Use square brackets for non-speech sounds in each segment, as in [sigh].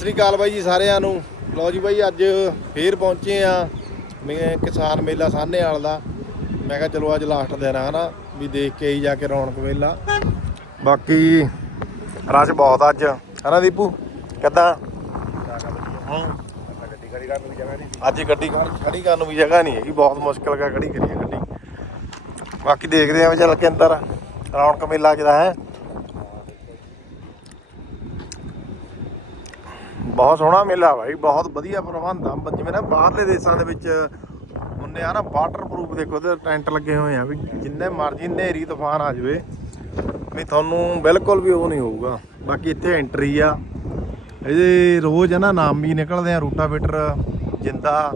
ਸ੍ਰੀ ਅਕਾਲ ਬਾਈ ਜੀ ਸਾਰਿਆਂ ਨੂੰ। ਲਓ ਜੀ ਬਾਈ, ਅੱਜ ਫੇਰ ਪਹੁੰਚੇ ਆ ਕਿਸਾਨ ਮੇਲਾ ਸਾਹਨੇ ਵਾਲ ਦਾ। ਮੈਂ ਕਿਹਾ ਚਲੋ ਅੱਜ ਲਾਸਟ ਦਿਨ ਆ ਹਨਾ ਵੀ ਦੇਖ ਕੇ ਹੀ ਜਾ ਕੇ ਰੌਣਕ ਮੇਲਾ। ਬਾਕੀ ਰਸ਼ ਬਹੁਤ ਅੱਜ। ਹਨਾ ਦੀਪੂ, ਕਿੱਦਾਂ? ਹਾਂ ਅੱਜ ਗੱਡੀ ਖੜੀ ਕਰਨ ਨੂੰ ਵੀ ਜਗ੍ਹਾ ਨਹੀਂ ਹੈਗੀ, ਬਹੁਤ ਮੁਸ਼ਕਲ ਕਾ ਖੜੀ ਕਰੀ ਗੱਡੀ। ਬਾਕੀ ਦੇਖਦੇ ਆ ਵੀ ਚੱਲ ਕੇ ਅੰਦਰ ਰੌਣਕ ਮੇਲਾ ਜਿਹੜਾ ਹੈ। ਬਹੁਤ ਸੋਹਣਾ ਮੇਲਾ ਭਾਈ ਬਹੁਤ ਵਧੀਆ ਪ੍ਰਬੰਧ ਆ। ਜਿਵੇਂ ਨਾ ਬਾਹਰਲੇ ਦੇਸ਼ਾਂ ਦੇ ਵਿੱਚ ਹੁੰਨੇ ਆ ਨਾ ਵਾਟਰਪ੍ਰੂਫ ਦੇਖੋ ਤੇ ਟੈਂਟ ਲੱਗੇ ਹੋਏ ਆ ਵੀ, ਜਿੰਨੇ ਮਰਜ਼ੀ ਹਨੇਰੀ, ਤੂਫਾਨ ਆ ਜਾਵੇ, ਵੀ ਤੁਹਾਨੂੰ ਬਿਲਕੁਲ ਵੀ ਉਹ ਨਹੀਂ ਹੋਊਗਾ। ਬਾਕੀ ਇੱਥੇ ਐਂਟਰੀ ਆ। ਇਹਦੇ ਰੋਜ਼ ਹੈ ਨਾ ਨਾਮ ਵੀ ਨਿਕਲਦੇ ਆ, ਰੂਟਾਵੇਟਰ, ਜਿੰਦਾ,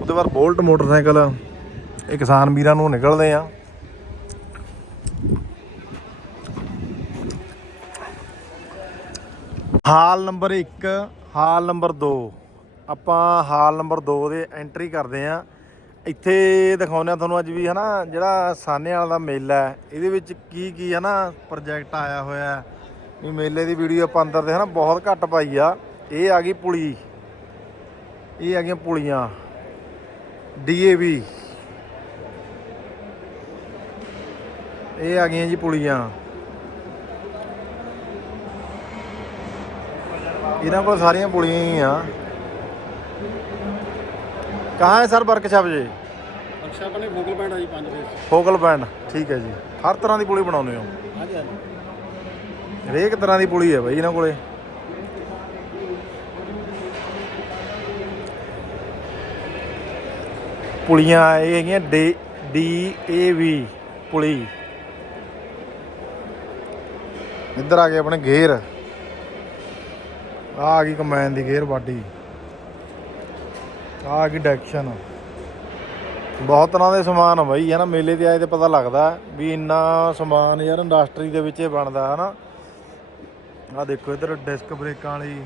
ਉਹਦੇ ਬਾਅਦ ਬੋਲਟ ਮੋਟਰਸਾਈਕਲ, ਇਹ ਕਿਸਾਨ ਵੀਰਾਂ ਨੂੰ ਨਿਕਲਦੇ ਆ। ਹਾਲ ਨੰਬਰ 1 ਹਾਲ ਨੰਬਰ 2 ਆਪਾਂ ਹਾਲ ਨੰਬਰ 2 ਦੇ ਐਂਟਰੀ ਕਰਦੇ ਆ ਇੱਥੇ ਦਿਖਾਉਂਦੇ ਆ ਤੁਹਾਨੂੰ ਅੱਜ ਵੀ, ਹਨਾ, ਜਿਹੜਾ ਸਾਨੇ ਵਾਲਾ ਦਾ ਮੇਲਾ ਹੈ। ਇਹਦੇ ਵਿੱਚ ਕੀ ਕੀ, ਹਨਾ ਪ੍ਰੋਜੈਕਟ ਆਇਆ ਹੋਇਆ ਹੈ। ਵੀ ਮੇਲੇ ਦੀ ਵੀਡੀਓ ਆਪਾਂ ਅੰਦਰ ਦੇ, ਹਨਾ, ਬਹੁਤ ਘੱਟ ਪਾਈ ਆ। ਇਹ ਆ ਗਈ ਪੁਲੀ। ਇਹ ਆ ਗਈਆਂ ਪੁਲੀਆਂ। ਡੀਏਵੀ ਇਹ ਆ ਗਈਆਂ ਜੀ ਪੁਲੀਆਂ। ਇਹਨਾਂ ਕੋਲ ਸਾਰੀਆਂ ਪੁਲੀਆਂ ਹੀ ਆ। ਕਹਾਂ ਹੈ ਸਰ ਵਰਕਸ਼ਾਪ ਜੀ? ਅਕਸ਼ਾ ਆਪਣੇ ਫੋਕਲ ਪੁਆਇੰਟ ਆ ਜੀ ਪੰਜ ਦੇ ਫੋਕਲ ਪੈਂਡ ਠੀਕ ਹੈ ਜੀ। ਹਰ ਤਰ੍ਹਾਂ ਦੀ ਪੁਲੀ ਬਣਾਉਂਦੇ ਹੋ? ਹਾਂਜੀ ਹਾਂਜੀ। ਹਰੇਕ ਤਰ੍ਹਾਂ ਦੀ ਪੁਲੀ ਹੈ ਬਾਈ ਇਹਨਾਂ ਕੋਲੇ। ਪੁਲੀਆਂ ਇਹ ਹੈਗੀਆਂ ਡੀ ਡੀ ਏ ਵੀ ਪੁਲੀ। ਇੱਧਰ ਆ ਗਏ ਆਪਣੇ ਗੇਅਰ ਆ ਆ ਗਈ ਕਮੈਨ ਦੀ ਗੇਅਰ ਬਾਡੀ। ਆ ਗਈ ਡੈਕਸ਼ਨ। ਬਹੁਤ ਤਰ੍ਹਾਂ ਦੇ ਸਮਾਨ ਆ ਬਾਈ ਹੈ ਨਾ ਮੇਲੇ ਤੇ ਆਏ ਤੇ ਪਤਾ ਲੱਗਦਾ ਵੀ ਇੰਨਾ ਸਮਾਨ ਯਾਰ ਇੰਡਸਟਰੀ ਦੇ ਵਿੱਚ ਹੀ ਬਣਦਾ ਹੈ ਨਾ ਆ ਦੇਖੋ ਇਧਰ ਡਿਸਕ ਬ੍ਰੇਕਾਂ ਵਾਲੀ।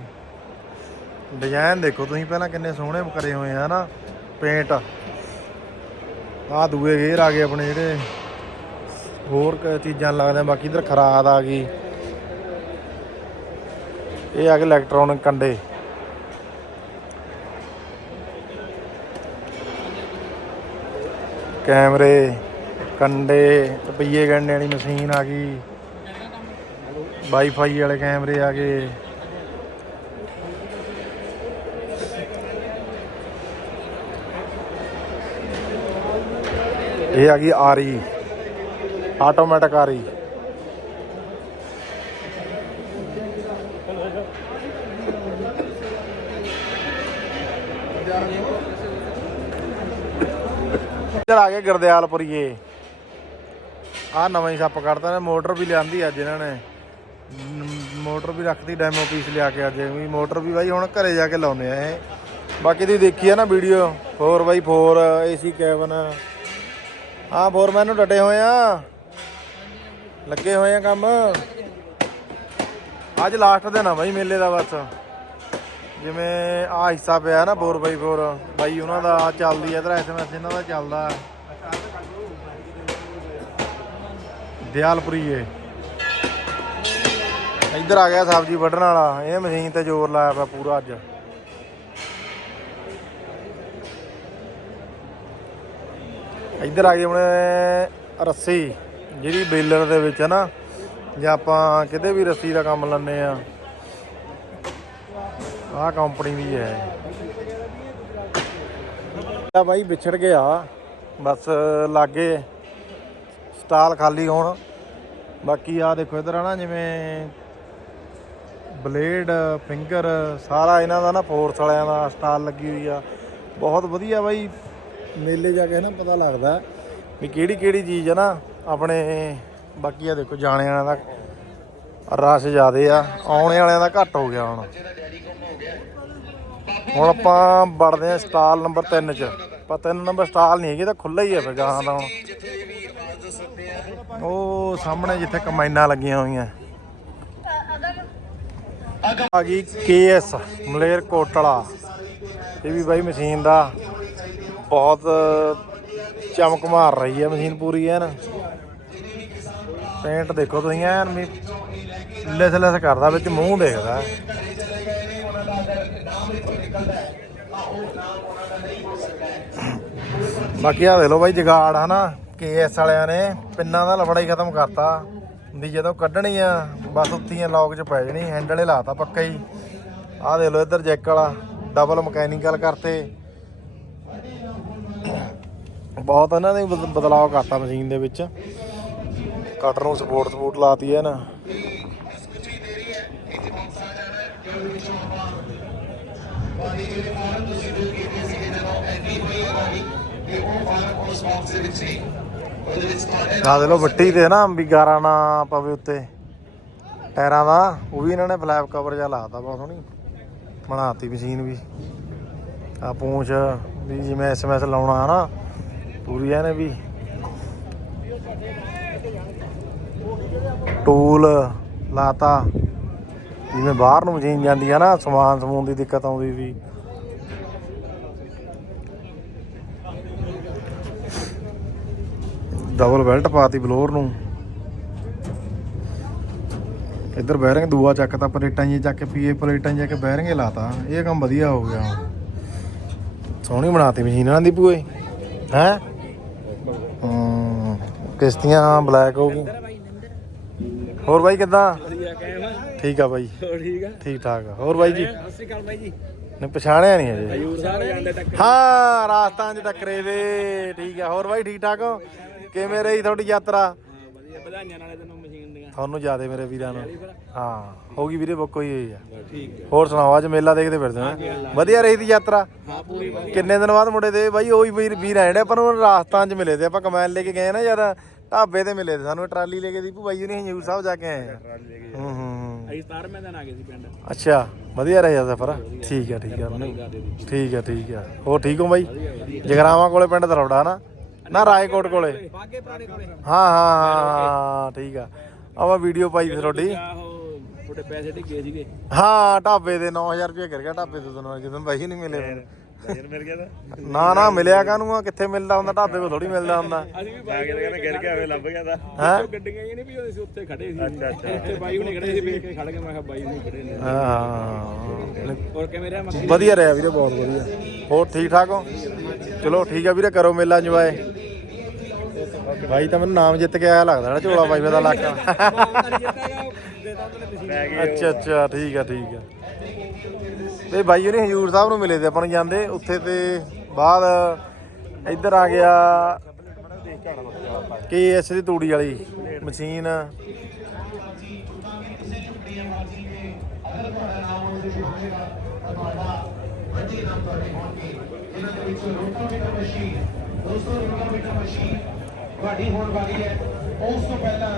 ਡਿਜ਼ਾਈਨ ਦੇਖੋ ਤੁਸੀਂ ਪਹਿਲਾਂ ਕਿੰਨੇ ਸੋਹਣੇ ਕਰੇ ਹੋਏ ਆ ਨਾ ਪੇਂਟ ਆ ਦੂਏ ਗੇਅਰ ਆ ਗਏ ਆਪਣੇ ਜਿਹੜੇ। ਹੋਰ ਚੀਜ਼ਾਂ ਲੱਗਦੇ ਬਾਕੀ ਇਧਰ ਖਰਾਦ ਆ ਗਈ। ਇਹ ਆ ਗਏ ਇਲੈਕਟ੍ਰੋਨਿਕ ਕੰਡੇ। ਕੈਮਰੇ, ਕੰਡੇ, ਰੁਪਈਏ ਗਣਨੇ ਵਾਲੀ ਮਸ਼ੀਨ ਆ ਗਈ। ਵਾਈਫਾਈ ਵਾਲੇ ਕੈਮਰੇ ਆ ਗਏ। ਇਹ ਆ ਗਈ ਆਰੀ ਆਟੋਮੈਟਿਕ ਆਰੀ ਆ ਗਏ ਗੁਰਦਿਆਲਪੁਰੀਏ। ਆ ਨਵਾਂ ਹੀ ਸੱਪ ਕੱਢਦਾ ਨੇ, ਮੋਟਰ ਵੀ ਲਿਆਂਦੀ ਅੱਜ ਇਹਨਾਂ ਨੇ। ਮੋਟਰ ਵੀ ਰੱਖਦੀ ਡੈਮੋ ਪੀਸ ਲਿਆ ਕੇ ਅੱਜ। ਵੀ ਮੋਟਰ ਵੀ ਬਾਈ ਹੁਣ ਘਰੇ ਜਾ ਕੇ ਲਾਉਨੇ ਆ ਇਹ। ਬਾਕੀ ਤੁਸੀਂ ਦੇਖੀ ਆ ਨਾ ਵੀਡੀਓ 4x4 ਏਸੀ ਕੈਬਨ। ਹਾਂ, ਫੋਰਮੈਨ ਨੂੰ ਡਟੇ ਹੋਏ ਆ। ਲੱਗੇ ਹੋਏ ਆ ਕੰਮ। ਅੱਜ ਲਾਸਟ ਦਿਨ ਆ ਬਾਈ ਮੇਲੇ ਦਾ ਬਸ। ਜਿਵੇਂ ਆ ਹਿੱਸਾ ਪਿਆ ਨਾ 4x4 ਬਾਈ ਉਹਨਾਂ ਦਾ ਚੱਲਦੀ ਐ ਇਧਰ ਐਸਐਮਐਸ ਇਹਨਾਂ ਦਾ ਚੱਲਦਾ। ਦਿਆਲਪੁਰੀਏ ਇੱਧਰ ਆ ਗਿਆ ਸਬਜ਼ੀ ਵੱਢਣ ਵਾਲਾ, ਇਹ ਮਸ਼ੀਨ ਤੇ ਜ਼ੋਰ ਲਾਇਆ ਪਿਆ ਪੂਰਾ ਅੱਜ। ਇੱਧਰ ਆ ਗਈ ਹੁਣ ਰੱਸੀ, ਜਿਹੜੀ ਬੇਲਰ ਦੇ ਵਿੱਚ ਹੈ ਨਾ, ਜਾਂ ਆਪਾਂ ਕਿਤੇ ਵੀ ਰੱਸੀ ਦਾ ਕੰਮ ਲੰਨੇ ਆ ਆਹ ਕੰਪਨੀ ਦੀ ਹੈ। ਆ ਬਾਈ ਵਿਛੜ ਗਿਆ। ਬਸ ਲਾਗੇ ਸਟਾਲ ਖਾਲੀ ਹੋਣ। ਬਾਕੀ ਆ ਦੇਖੋ ਇਧਰ ਆ ਨਾ, ਜਿਵੇਂ ਬਲੇਡ, ਫਿੰਗਰ, ਸਾਰਾ ਇਹਨਾਂ ਦਾ ਨਾ ਫੋਰਸ ਵਾਲਿਆਂ ਦਾ ਸਟਾਲ ਲੱਗੀ ਹੋਈ ਆ। ਬਹੁਤ ਵਧੀਆ ਬਾਈ, ਮੇਲੇ ਜਾ ਕੇ ਨਾ ਪਤਾ ਲੱਗਦਾ ਵੀ ਕਿਹੜੀ ਕਿਹੜੀ ਚੀਜ਼ ਆ ਨਾ, ਆਪਣੇ ਬਾਕੀ ਆ ਦੇਖੋ ਜਾਣੇ ਵਾਲਿਆਂ ਦਾ ਰਸ਼ ਜ਼ਿਆਦੇ ਆ, ਆਉਣੇ ਵਾਲਿਆਂ ਦਾ ਘੱਟ ਹੋ ਗਿਆ ਹੁਣ। ਹੁਣ ਆਪਾਂ ਵੜਦੇ ਆ ਸਟਾਲ ਨੰਬਰ 3 ਚ। ਪਰ 3 ਨੰਬਰ ਸਟਾਲ ਨਹੀਂ ਹੈਗੀ ਤਾਂ ਖੁੱਲਾ ਹੀ ਹੈ ਫਿਰ ਗਾਹਾਂ ਦਾ ਹੁਣ। ਉਹ ਸਾਹਮਣੇ ਜਿੱਥੇ ਕਮਾਈਨਾਂ ਲੱਗੀਆਂ ਹੋਈਆਂ। ਆ ਗਈ ਕੇਐਸ, ਮਲੇਰ ਕੋਟਲਾ। ਇਹ ਵੀ ਬਾਈ ਮਸ਼ੀਨ ਦਾ ਬਹੁਤ ਚਮਕ ਮਾਰ ਰਹੀ ਹੈ ਮਸ਼ੀਨ ਪੂਰੀ ਐਨ। ਪੇਂਟ ਦੇਖੋ ਤੁਸੀਂ ਐਨ ਵੀ ਲਿਸ ਲਿਸ ਕਰਦਾ, ਵਿੱਚ ਮੂੰਹ ਦੇਖਦਾ। ਬਾਕੀ ਆ ਦੇ ਲੋ ਬਾਈ ਜਗਾੜ ਹਨਾ ਕੇਐਸ ਵਾਲਿਆਂ ਨੇ ਪਿੰਨਾਂ ਦਾ ਲਫੜਾ ਹੀ ਖਤਮ ਕਰਤਾ। ਵੀ ਜਦੋਂ ਕੱਢਣੀ ਆ ਬਸ ਉੱਤੀਆਂ ਲੌਕ 'ਚ ਪੈ ਜਣੀ ਹੈਂਡਲ ਹੀ ਲਾਤਾ ਪੱਕਾ ਹੀ। ਆ ਦੇ ਲੋ ਇੱਧਰ ਜੈਕ ਵਾਲਾ ਡਬਲ ਮਕੈਨੀਕਲ ਕਰਤੇ। ਬਹੁਤ ਇਹਨਾਂ ਨੇ ਬਦ- ਬਦਲਾਅ ਕਰਤਾ ਮਸ਼ੀਨ ਦੇ ਵਿੱਚ। ਕਟਰ ਨੂੰ ਸਪੋਰਟ ਸਪੋਰਟ ਲਾਤੀ ਹੈ ਨਾ। ਆ ਦੇ ਲੋ ਵੱਟੀ ਤੇ ਨਾ ਵੀ ਗਾਰਾ ਨਾ ਪਵੇ ਉੱਤੇ। ਟਾਇਰਾਂ ਦਾ ਉਹ ਵੀ ਇਹਨਾਂ ਨੇ ਫਲੈਪ ਕਵਰ ਜਿਹਾ ਲਾਤਾ ਬਹੁਤ ਸੋਹਣੀ ਬਣਾਤੀ ਮਸ਼ੀਨ ਵੀ। ਆ ਪੂੰਛ ਵੀ ਜਿਵੇਂ ਐਸਐਮਐਸ ਲਾਉਣਾ ਹਨਾ ਪੂਰੀ ਐ ਨੇ ਵੀ। ਟੂਲ ਲਾਤਾ। ਜਿਵੇਂ ਬਾਹਰ ਨੂੰ ਮਸ਼ੀਨ ਜਾਂਦੀ ਆ ਨਾ, ਸਮਾਨ ਸਮੂਨ ਦੀ ਦਿੱਕਤ ਆਉਂਦੀ ਸੀ ਡਬਲ ਬੈਲਟ ਪਾਤੀ ਬਲੋਰ ਨੂੰ। ਇੱਧਰ ਬੈਰਿੰਗ ਦੂਆ ਚੱਕਤਾ ਪਲੇਟਾਂ ਜੀ ਚੱਕ ਕੇ ਪੀਏ ਪਲੇਟਾਂ ਜਾ ਕੇ ਬੈਰਿੰਗ ਹੀ ਲਾਤਾ। ਇਹ ਕੰਮ ਵਧੀਆ ਹੋ ਗਿਆ। ਸੋਹਣੀ ਬਣਾਤੀ ਮਸ਼ੀਨ ਇਹਨਾਂ ਦੀ ਭੂਏ। ਹੈ? ਕਿਸ਼ਤੀਆਂ ਬਲੈਕ ਹੋ ਗਈ ਹੋਰ ਬਾਈ ਕਿੱਦਾਂ? ਠੀਕ ਆ ਬਾਈ। ਠੀਕ ਆ? ਠੀਕ ਠਾਕ ਆ। ਹੋਰ ਬਾਈ ਜੀ? ਸਤਿ ਸ਼੍ਰੀ ਅਕਾਲ ਬਾਈ ਜੀ। ਨੇ ਪਛਾਣਿਆ ਨਹੀਂ ਹਜੂਰ ਸਾਹਿਬ ਤੱਕ ਹਾਂ ਰਾਸਤਾਂ 'ਚ ਟੱਕਰੇ ਵੇ ਠੀਕ ਆ। ਹੋਰ ਬਾਈ ਠੀਕ ਠਾਕ ਹੋ? ਕਿਵੇਂ ਰਹੀ ਤੁਹਾਡੀ ਯਾਤਰਾ? ਵਧੀਆ। ਵਧਾਈਆਂ ਨਾਲੇ ਤੈਨੂੰ ਮਸ਼ੀਨ ਦੀਆਂ। ਤੁਹਾਨੂੰ ਜਿਆਦੇ ਮੇਰੇ ਵੀਰਾਂ ਨੂੰ। ਹਾਂ ਹੋ ਗਈ ਵੀਰੇ ਬੁੱਕ ਹੋਈ ਹੋਈ ਆ। ਠੀਕ ਹੋਰ ਸੁਣਾਓ ਅੱਜ ਮੇਲਾ ਦੇਖਦੇ ਫਿਰਦੇ ਹਾਂ ਵਧੀਆ ਰਹੀ ਦੀ ਯਾਤਰਾ? ਹਾਂ ਪੂਰੀ ਵਧੀਆ। ਕਿੰਨੇ ਦਿਨ ਬਾਅਦ ਮੁੰਡੇ ਤੇ? ਬਾਈ ਉਹੀ ਵੀਰ ਵੀਰ ਆਏ ਨੇ ਆਪਾਂ ਨੂੰ ਰਾਜਸਥਾਨ 'ਚ ਮਿਲੇ ਤੇ। ਆਪਾਂ ਕਮੈਨ ਲੈ ਕੇ ਗਏ ਨਾ ਯਾਰ ਢਾਬੇ ਤੇ ਮਿਲੇ ਤੇ ਸਾਨੂੰ। ਟਰਾਲੀ ਲੈ ਕੇ ਦੀਪੂ ਬਾਈ ਜੀ ਹਜੂਰ ਸਾਹਿਬ ਜਾ ਕੇ ਆਏ ਆ। ਹੂੰ ਹੂੰ। ਅਸੀਂ 17ਵੇਂ ਦਿਨ ਆ ਗਏ ਸੀ ਪਿੰਡ। ਅੱਛਾ ਵਧੀਆ ਰਿਹਾ ਸਫ਼ਰ। ਠੀਕ ਆ ਠੀਕ ਆ। ਠੀਕ ਆ ਠੀਕ ਆ। ਹੋਰ ਠੀਕ ਹੋ ਬਾਈ? ਜਗਰਾਵਾਂ ਕੋਲੇ ਪਿੰਡ ਦਰੌੜਾ ਨਾ? ਨਾ ਰਾਏਕੋਟ ਕੋਲੇ। ਬਾਗੇ ਪੁਰਾਣੇ ਕੋਲੇ। ਹਾਂ ਹਾਂ ਹਾਂ, ਠੀਕ ਆ। ਆਵਾ ਵੀਡੀਓ ਪਾਈ ਸੀ ਤੁਹਾਡੀ। ਤੁਹਾਡੇ ਪੈਸੇ ਢਿੱਗੇ ਸੀਗੇ। ਹਾਂ ਢਾਬੇ ਦੇ 9000 ਰੁਪਏ ਗਿਰ ਗਿਆ ਢਾਬੇ ਤੋਂ ਤੁਹਾਨੂੰ ਜਦੋਂ ਬਾਈ ਨਹੀਂ ਮਿਲੇ। ਮੈਨੂੰ। ਬਾਜਰ ਮਿਲ ਗਿਆ ਤਾਂ? ਨਾ ਨਾ ਮਿਲਿਆ ਕਾਹਨੂੰ ਆ? ਕਿੱਥੇ ਮਿਲਦਾ ਹੁੰਦਾ? ਢਾਬੇ ਕੋਲ ਥੋੜੀ ਮਿਲਦਾ ਹੁੰਦਾ। ਅਸੀਂ ਵੀ ਬਾਈ ਕਹਿੰਦੇ ਗਿਰ ਗਿਆ ਹੋਵੇ ਲੱਭ ਗਿਆ ਤਾਂ। ਹੈ? ਗੱਡੀਆਂ ਹੀ ਨਹੀਂ ਵੀ ਅਸੀਂ ਉੱਥੇ ਖੜੇ ਸੀ। ਅੱਛਾ ਅੱਛਾ। ਉੱਥੇ ਬਾਈ ਹੁਣੇ ਖੜੇ ਸੀ ਵੇਖ ਕੇ ਖੜ ਕੇ ਮੈਂ ਕਿਹਾ ਬਾਈ ਹੁਣੇ ਖੜੇ ਨੇ। ਹਾਂ। ਹੋਰ ਕਿਵੇਂ ਰਿਹਾ ਮੱਕੀ ਵਧੀਆ ਰਿਹਾ ਵੀਰੇ ਬਹੁਤ ਵਧੀਆ। ਹੋਰ ਠੀਕ ਠਾਕ ਹੋ? ਚਲੋ ਠੀਕ ਆ ਵੀਰੇ ਕਰੋ ਮੇਲਾ ਇੰਜੋਏ ਭਾਈ ਤਾਂ ਮੈਨੂੰ ਨਾਮ ਜਿੱਤ ਕੇ ਆਇਆ ਲੱਗਦਾ ਨਾ ਝੋਲਾ ਬਾਈ ਦਾ ਲੱਕ ਅੱਛਾ ਅੱਛਾ ਠੀਕ ਆ ਠੀਕ ਆ। ਤੇ ਬਾਈ ਉਹਨੇ ਹਜੂਰ ਸਾਹਿਬ ਨੂੰ ਮਿਲੇ ਤੇ ਆਪਾਂ ਨੂੰ ਜਾਂਦੇ, ਉੱਥੇ ਤੇ ਬਾਅਦ ਇੱਧਰ ਆ ਗਿਆ ਕੇ ਕੇਐਸ ਦੀ ਤੂੜੀ ਵਾਲੀ ਮਸ਼ੀਨ। ਤੁਹਾਡੀ ਹੋਣ ਵਾਲੀ ਹੈ। ਉਸ ਤੋਂ ਪਹਿਲਾਂ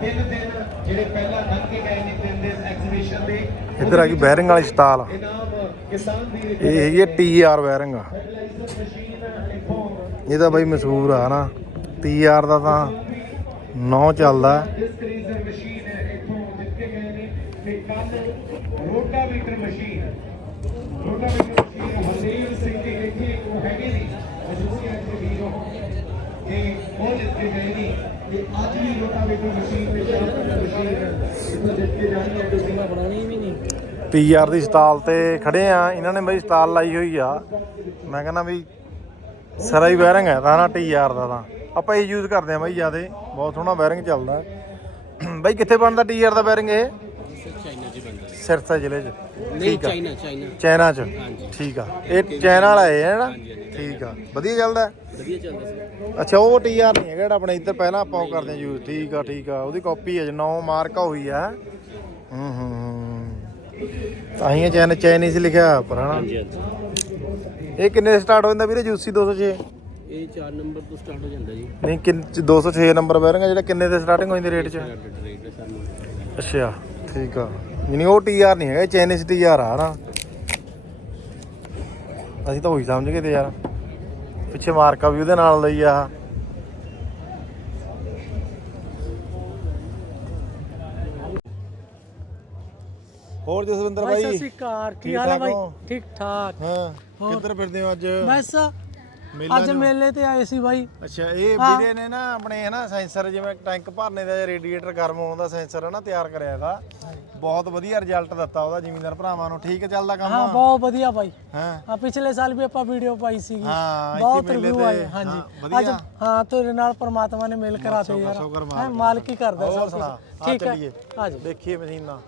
ਤਿੰਨ ਦਿਨ ਜਿਹੜੇ ਪਹਿਲਾਂ ਲੰਘ ਕੇ ਗਏ ਨੇ ਤਿੰਨ ਦਿਨ ਐਗਜ਼ੀਬਿਸ਼ਨ ਦੇ ਇੱਧਰ ਆ ਗਈ ਬੈਰਿੰਗ ਵਾਲੀ ਸਟਾਲ। ਇਨਾਮ ਕਿਸਾਨ ਦੀ ਇਹ ਹੈਗੀ ਟੀਆਰ ਬੈਰਿੰਗ ਇਹ ਤਾਂ ਬਾਈ ਮਸ਼ਹੂਰ ਆ ਨਾ। ਟੀਆਰ ਦਾ ਤਾਂ ਨੌ ਚੱਲਦਾ। ਡਿਸਕਰੀਜ਼ਰ ਮਸ਼ੀਨ ਇੱਥੋਂ ਜਿੱਤ ਕੇ ਗਏ ਨੇ ਤੇ ਕੱਲ rotavator machine rotavator machine Hardev Singh ਦੇ ਇੱਥੇ ਉਹ ਹੈਗੇ ਨੇ ਅਜੂਬੀ ਇੱਥੇ ਵੀਰ ਉਹ ਤੇ ਉਹ ਜਿੱਤ ਕੇ ਗਏ ਨੇ। ਤੇ ਅੱਜ ਵੀ ਰੋਟਾਵੀਟਰ ਮਸ਼ੀਨ ਤੇ ਸ਼ਾਨਦਾਰ ਮਸ਼ੀਨ ਕੇ ਜਾਣੀ ਹੈ ਤੁਸੀਂ ਬਣਾਉਣੀ ਵੀ ਨਹੀਂ। ਟੀਆਰ ਦੀ ਸਟਾਲ ਤੇ ਖੜੇ ਆ ਇਹਨਾਂ ਨੇ ਬਾਈ ਸਟਾਲ ਲਾਈ ਹੋਈ ਆ। ਮੈਂ ਕਹਿੰਦਾ ਵੀ ਸਰਾ ਹੀ ਬੈਰਿੰਗ ਹੈ ਤਾਂ ਨਾ ਟੀਆਰ ਦਾ ਤਾਂ। ਆਪਾਂ ਇਹ ਯੂਜ਼ ਕਰਦੇ ਆ ਬਾਈ ਜਿਆਦੇ ਬਹੁਤ ਸੋਹਣਾ ਬੈਰਿੰਗ ਚੱਲਦਾ। ਬਾਈ ਕਿੱਥੇ ਬਣਦਾ ਟੀਆਰ ਦਾ ਬੈਰਿੰਗ ਇਹ? ਚਾਈਨਾ ਚ ਬੰਦਾ ਸਿਰਸਾ ਜ਼ਿਲ੍ਹੇ 'ਚ। ਨਹੀਂ ਚਾਈਨਾ ਚਾਈਨਾ। ਚਾਈਨਾ 'ਚ। ਠੀਕ ਆ। ਇਹ ਚਾਈਨਾ ਵਾਲਾ ਇਹ ਹੈ ਨਾ? ਠੀਕ ਆ। ਵਧੀਆ ਚੱਲਦਾ। ਵਧੀਆ ਚੱਲਦਾ ਸੀ। ਅੱਛਾ ਉਹ ਟੀਆਰ ਨਹੀਂ ਹੈਗਾ ਜਿਹੜਾ ਆਪਣੇ ਇੱਧਰ ਪਹਿਲਾਂ ਆਪਾਂ ਉਹ ਕਰਦੇ ਆ ਯੂਜ਼। ਠੀਕ ਆ ਠੀਕ ਆ। ਉਹਦੀ ਕਾਪੀ ਹੈ ਜੀ ਨੌ ਮਾਰਕਾ ਹੋਈ ਆ। ਹੂੰ ਹੂੰ ਹੂੰ। ਤਾਂ ਹੀ ਚਾਈਨਾ ਚਾਈਨੀਜ਼ ਲਿਖਿਆ ਹਨਾ ਹਾਂਜੀ ਹਾਂਜੀ। ਇਹ ਕਿੰਨੇ ਸਟਾਰਟ ਹੋ ਜਾਂਦਾ ਵੀਰੇ ਜੂਸੀ 206 ਇਹ 4 ਨੰਬਰ ਤੋਂ ਸਟਾਰਟ ਹੋ ਜਾਂਦਾ ਜੀ। ਨਹੀਂ ਕਿੰਨ 206 ਨੰਬਰ ਬੈਰਿੰਗ ਜਿਹੜਾ ਕਿੰਨੇ ਤੇ ਸਟਾਰਟਿੰਗ ਹੋ ਜਾਂਦੀ ਰੇਟ 'ਚ? ਅੱਛਾ ਠੀਕ ਆ। ਯਾਨੀ ਉਹ ਟੀਆਰ ਨਹੀਂ ਹੈਗਾ ਚਾਈਨੀਜ਼ ਟੀਆਰ ਆ ਨਾ। ਅਸੀਂ ਤਾਂ ਉਹੀ ਸਮਝ ਗਏ ਤੇ ਯਾਰ। ਪਿੱਛੇ ਮਾਰਕਾ ਵੀ ਉਹਦੇ ਨਾਲ ਲਈ ਆ। ਹੋਰ ਜਸਵਿੰਦਰ ਭਾਈ ਸਤਿ ਸ਼੍ਰੀ ਅਕਾਲ। ਕੀ ਠੀਕ ਹਾਲ ਹੈ ਠਾਕ ਭਾਈ? ਠੀਕ ਠਾਕ। ਹਾਂ ਕਿੱਧਰ ਫਿਰਦੇ ਹੋ ਅੱਜ? ਬਸ ਮੇਲਾ ਅੱਜ ਮੇਲੇ ਤੇ ਆਏ ਸੀ ਬਾਈ। ਅੱਛਾ ਇਹ ਵੀਰੇ ਨੇ ਨਾ ਆਪਣੇ ਹੈ ਨਾ ਸੈਂਸਰ ਜਿਵੇਂ ਟੈਂਕ ਭਰਨੇ ਦਾ ਰੇਡੀਏਟਰ ਗਰਮ ਹੋਣ ਦਾ ਸੈਂਸਰ ਹੈ ਨਾ ਤਿਆਰ ਕਰਿਆ ਹੈਗਾ। ਬਹੁਤ ਵਧੀਆ ਰਿਜ਼ਲਟ ਦਿੱਤਾ ਉਹਦਾ ਜ਼ਿਮੀਂਦਾਰ ਭਰਾਵਾਂ ਨੂੰ। ਠੀਕ ਚੱਲਦਾ ਕੰਮ? ਹਾਂ ਬਹੁਤ ਵਧੀਆ ਬਾਈ। ਹਾਂ? ਆ ਪਿਛਲੇ ਸਾਲ ਵੀ ਆਪਾਂ ਵੀਡੀਓ ਪਾਈ ਸੀਗੀ। ਹਾਂ, ਬਹੁਤ ਰਿਵਿਊ ਆਏ ਹਾਂਜੀ। ਅੱਜ ਹਾਂ ਤੇਰੇ ਨਾਲ ਪ੍ਰਮਾਤਮਾ ਨੇ ਮਿਲ ਕਰਾਤੇ ਯਾਰ। ਮਾਲਕ ਹੈਂ, ਕਰਦਾ ਸਭ ਕੁਝ ਠੀਕ ਹੈ ਚੱਲੀਏ। ਆ ਜਾ ਦੇਖੀਏ ਮਸ਼ੀਨਾਂ।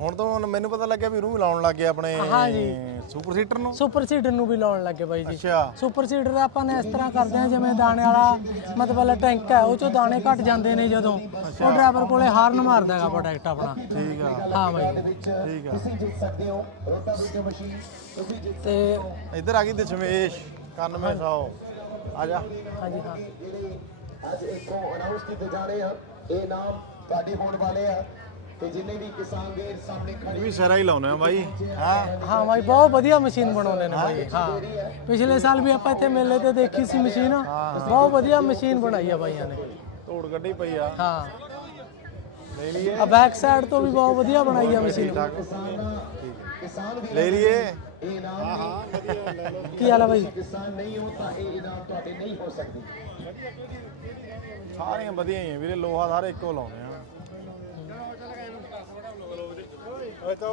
ਹੁਣ ਤਾਂ ਹੁਣ ਮੈਨੂੰ ਪਤਾ ਲੱਗਿਆ ਵੀ ਰੂ ਲਾਉਣ ਲੱਗ ਗਏ ਆਪਣੇ ਹਾਂਜੀ। ਸੁਪਰ ਸੀਟਰ ਨੂੰ। ਸੁਪਰ ਸੀਡਰ ਨੂੰ ਵੀ ਲਾਉਣ ਲੱਗੇ ਬਾਈ ਜੀ। ਅੱਛਾ। ਸੁਪਰ ਸੀਡਰ ਆਪਾਂ ਨੇ ਇਸ ਤਰ੍ਹਾਂ ਕਰਦੇ ਹਾਂ ਜਿਵੇਂ ਦਾਣੇ ਵਾਲਾ ਮਤਲਬ ਟੈਂਕ ਹੈ ਉਹ ਚੋਂ ਦਾਣੇ ਘਟ ਜਾਂਦੇ ਨੇ ਜਦੋਂ। ਉਹ ਡਰਾਈਵਰ ਕੋਲੇ ਹਾਰਨ ਮਾਰਦਾ ਹੈਗਾ ਪ੍ਰੋਡਕਟ ਆਪਣਾ। ਠੀਕ ਆ। ਹਾਂ ਬਾਈ ਠੀਕ ਆ। ਜਿੱਤ ਸਕਦੇ ਹੋ ਰੋਟਾਵੀਟਰ ਮਸ਼ੀਨ ਤੁਸੀਂ ਜਿੱਤ ਤੇ ਇੱਧਰ ਆ ਗਈ ਦਸ਼ਮੇਸ਼ 9100 ਆ ਜਾ। ਹਾਂਜੀ ਹਾਂ। ਅੱਜ ਇੱਕੋ ਅਨਾਉਂਸ ਕੀਤੇ ਜਾ ਰਹੇ ਆ। ਇਹ ਨਾਮ ਤੁਹਾਡੇ ਹੋਣ ਵਾਲੇ ਆ। ਤੇ ਜਿੰਨੇ ਵੀ ਕਿਸਾਨ ਵੀਰ ਸਾਹਮਣੇ ਇਹ ਖੜੇ ਵੀ ਸਿਰਾ ਹੀ ਲਾਉਨੇ ਆ ਬਾਈ। ਹਾਂ। ਹਾਂ ਬਾਈ ਬਹੁਤ ਵਧੀਆ ਮਸ਼ੀਨ ਬਣਾਉਂਦੇ ਨੇ ਬਾਈ। ਹਾਂ। ਪਿਛਲੇ ਸਾਲ ਵੀ ਆਪਾਂ ਇੱਥੇ ਮੇਲੇ ਤੇ ਦੇਖੀ ਸੀ ਮਸ਼ੀਨ। ਬਹੁਤ ਵਧੀਆ ਮਸ਼ੀਨ ਬਣਾਈ ਆ ਬਾਈਆਂ ਨੇ। ਧੂੜ ਕੱਢੀ ਪਈ ਆ। ਹਾਂ। ਲੈ ਲਈਏ। ਆ ਬੈਕ ਸਾਈਡ ਤੋਂ ਵੀ ਬਹੁਤ ਵਧੀਆ ਬਣਾਈ ਆ ਮਸ਼ੀਨ। ਕਿਸਾਨ ਵੀ ਲੈ ਲਈਏ। ਇਹ ਕੀ ਹਾਲ ਆ ਬਾਈ? ਕਿਸਾਨ ਨਹੀਂ ਹੋ ਤਾਂ ਇਹ ਇਨਾਮ ਤੁਹਾਡੇ ਨਹੀਂ ਹੋ ਸਕਦੇ। ਸਾਰੀਆਂ ਵਧੀਆ ਹੀ ਆ ਵੀਰੇ ਲੋਹਾ ਸਾਰੇ ਇੱਕੋ ਲਾਉਨੇ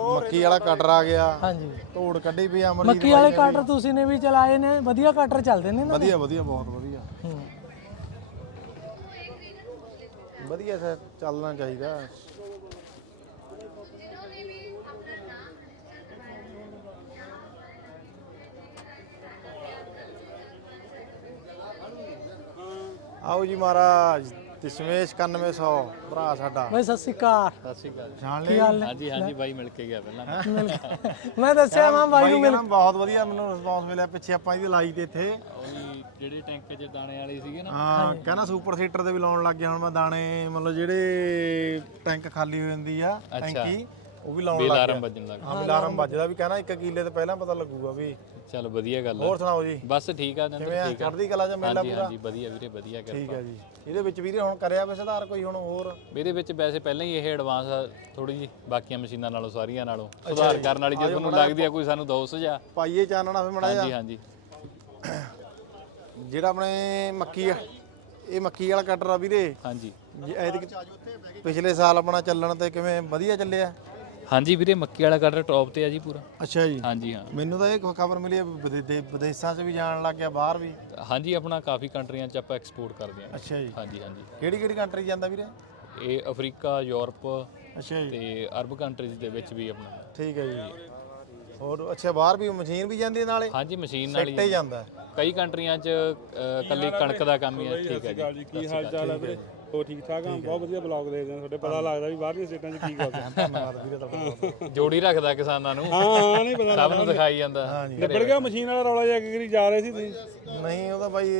ਮੱਕੀ ਵਾਲਾ ਕਟਰ ਆ ਗਿਆ। ਹਾਂਜੀ। ਧੂੜ ਕੱਢੀ ਪਈ ਆ ਅਮਰਜੀਤ ਮੱਕੀ ਵਾਲੇ ਕਟਰ ਤੁਸੀਂ ਨੇ ਵੀ ਚਲਾਏ ਨੇ ਵਧੀਆ ਕਟਰ ਚੱਲਦੇ ਨੇ ਨਾ ਵਧੀਆ ਵਧੀਆ ਬਹੁਤ ਵਧੀਆ। ਹੂੰ। ਵਧੀਆ ਸਰ ਚੱਲਣਾ ਚਾਹੀਦਾ। ਆਓ ਜੀ ਮਹਾਰਾਜ। ਦਸ਼ਮੇਸ਼ 9100 ਭਰਾ ਸਾਡਾ। ਬਾਈ ਸਤਿ ਸ਼੍ਰੀ ਅਕਾਲ। ਸਤਿ ਸ਼੍ਰੀ ਅਕਾਲ। ਜਾਣ ਕੀ ਲਈ? ਹਾਲ ਨੇ? ਹਾਂਜੀ ਹਾਂਜੀ ਬਾਈ ਮਿਲ ਕੇ ਗਿਆ ਪਹਿਲਾਂ। ਮੈਂ ਦੱਸਿਆ ਮੈਂ ਬਾਈ ਨੂੰ ਮਿਲ ਬਹੁਤ ਵਧੀਆ ਮੈਨੂੰ ਰਿਸਪੌਂਸ ਮਿਲਿਆ ਪਿੱਛੇ ਆਪਾਂ ਇਹਦੀ ਲਾਈ ਤੇ ਇੱਥੇ। ਉਹੀ ਜਿਹੜੇ ਟੈਂਕ 'ਚ ਦਾਣੇ ਵਾਲੇ ਸੀਗੇ ਨਾ। ਹਾਂ ਕਹਿੰਦਾ ਸੁਪਰ ਸੀਟਰ ਦੇ ਵੀ ਲਾਉਣ ਲੱਗ ਗਿਆ ਹੁਣ ਮੈਂ ਦਾਣੇ ਮਤਲਬ ਜਿਹੜੇ ਟੈਂਕ ਖਾਲੀ ਹੋ ਜਾਂਦੀ ਆ ਟੈਂਕੀ। ਉਹ ਵੀ ਲਾਉਣ ਲੱਗ ਅਲਾਰਮ ਵੱਜਣ ਲੱਗ ਹਾਂ ਅਲਾਰਮ ਵੱਜਦਾ ਵੀ ਕਹਿੰਦਾ ਇੱਕ ਕਿੱਲੇ ਤੋਂ ਪਹਿਲਾਂ ਪਤਾ ਲੱਗੂਗਾ ਵੀ। ਚਲ ਵਧੀਆ ਗੱਲ ਹੋਰ ਸੁਣਾਓ ਜੀ? ਬਸ ਠੀਕ ਆ ਨੰਦਰ ਕਿਵੇਂ ਆ? ਠੀਕ ਆ। ਚੜ੍ਹਦੀ ਕਲਾ ਚ ਮੇਲਾ ਹਾਂਜੀ ਪੂਰਾ? ਹਾਂਜੀ ਵਧੀਆ ਵੀਰੇ ਵਧੀਆ ਠੀਕ ਹੈ ਜੀ। ਇਹਦੇ ਵਿੱਚ ਵੀਰੇ ਹੁਣ ਕਰਿਆ ਵੇ ਸੁਧਾਰ ਕੋਈ ਹੁਣ ਹੋਰ? ਇਹਦੇ ਵਿੱਚ ਵੈਸੇ ਪਹਿਲਾਂ ਹੀ ਇਹ ਐਡਵਾਂਸ ਥੋੜੀ ਜੀ ਬਾਕੀਆਂ ਮਸ਼ੀਨਾਂ ਨਾਲੋਂ ਸਾਰੀਆਂ ਨਾਲੋਂ। ਸੁਧਾਰ ਕਰਨ ਵਾਲੀ ਜੇ ਤੁਹਾਨੂੰ ਲੱਗਦੀ ਆ ਕੋਈ ਸਾਨੂੰ ਦੋ ਸੁਝਾ ਪਾਈਏ ਚਾਨਣਾ ਫੇ ਮੜਾ ਹਾਂਜੀ ਹਾਂਜੀ। ਜਿਹੜਾ ਆਪਣੇ ਮੱਕੀ ਆ ਇਹ ਮੱਕੀ ਵਾਲਾ ਕਟਰ ਆ ਵੀਰੇ। ਹਾਂਜੀ। ਜੇ ਐਤਕੀ ਪਿਛਲੇ ਸਾਲ ਆਪਣਾ ਚੱਲਣ ਤੇ ਕਿਵੇਂ ਵਧੀਆ ਚੱਲਿਆ? ਹਾਂਜੀ ਵੀਰੇ ਮੱਕੀ ਵਾਲਾ ਕਟਰ ਟੌਪ ਤੇ ਆ ਜੀ ਪੂਰਾ। ਅੱਛਾ ਜੀ। ਹਾਂਜੀ ਹਾਂ। ਮੈਨੂੰ ਤਾਂ ਇਹ ਖਬਰ ਮਿਲੀ ਵਿਦੇ- ਦੇ- ਵਿਦੇਸ਼ਾਂ 'ਚ ਵੀ ਜਾਣ ਲੱਗ ਗਿਆ ਬਾਹਰ ਵੀ। ਹਾਂਜੀ ਆਪਣਾ ਕਾਫੀ ਕੰਟਰੀਆਂ 'ਚ ਆਪਾਂ ਐਕਸਪੋਰਟ ਕਰਦੇ ਹਾਂ। ਅੱਛਾ ਜੀ। ਹਾਂਜੀ ਹਾਂਜੀ। ਕਿਹੜੀ ਕਿਹੜੀ ਕੰਟਰੀ ਜਾਂਦਾ ਵੀਰੇ? ਇਹ ਅਫਰੀਕਾ ਯੂਰਪ ਅੱਛਾ ਜੀ। ਤੇ ਅਰਬ ਕੰਟਰੀਜ਼ ਦੇ ਵਿੱਚ ਵੀ ਆਪਣਾ। ਠੀਕ ਹੈ ਜੀ। ਹੋਰ ਅੱਛਾ ਬਾਹਰ ਵੀ ਮਸ਼ੀਨ ਵੀ ਜਾਂਦੀ ਹੈ ਨਾਲੇ? ਹਾਂਜੀ ਮਸ਼ੀਨ ਨਾਲ ਹੀ ਜਾਂਦਾ। ਹੈ। ਕਈ ਕੰਟਰੀਆਂ 'ਚ ਅ, ਕੱਲੀ ਕਣਕ ਦਾ ਕੰਮ ਹੀ ਹੈ। ਠੀਕ ਹੈ ਜੀ ਕੀ ਹਾਲ ਚਾਲ ਹੈ ਵੀਰੇ? ਹੋ ਠੀਕ ਠਾਕ ਆ? ਬਹੁਤ ਵਧੀਆ ਬਲੌਗ ਦੇਖਦੇ ਆ ਤੁਹਾਡੇ। ਪਤਾ ਲੱਗਦਾ ਵੀ ਬਾਹਰਲੀਆਂ ਸਟੇਟਾਂ 'ਚ ਕੀ ਕਰਦੇ ਆ। ਧੰਨਵਾਦ ਵੀਰੇ ਤੁਹਾਡਾ ਜੋੜੀ ਰੱਖਦਾ ਕਿਸਾਨਾਂ ਨੂੰ। ਹਾਂ ਹਾਂ ਨਹੀਂ ਪਤਾ ਸਭ ਨੂੰ ਦਿਖਾਈ ਜਾਂਦਾ। ਨਿਬੜ ਗਿਆ ਮਸ਼ੀਨ ਵਾਲਾ ਰੌਲਾ ਜਾ ਕੇ ਕਰੀ ਜਾ ਰਹੇ ਸੀ ਤੁਸੀਂ? ਨਹੀਂ ਉਹਦਾ ਬਾਈ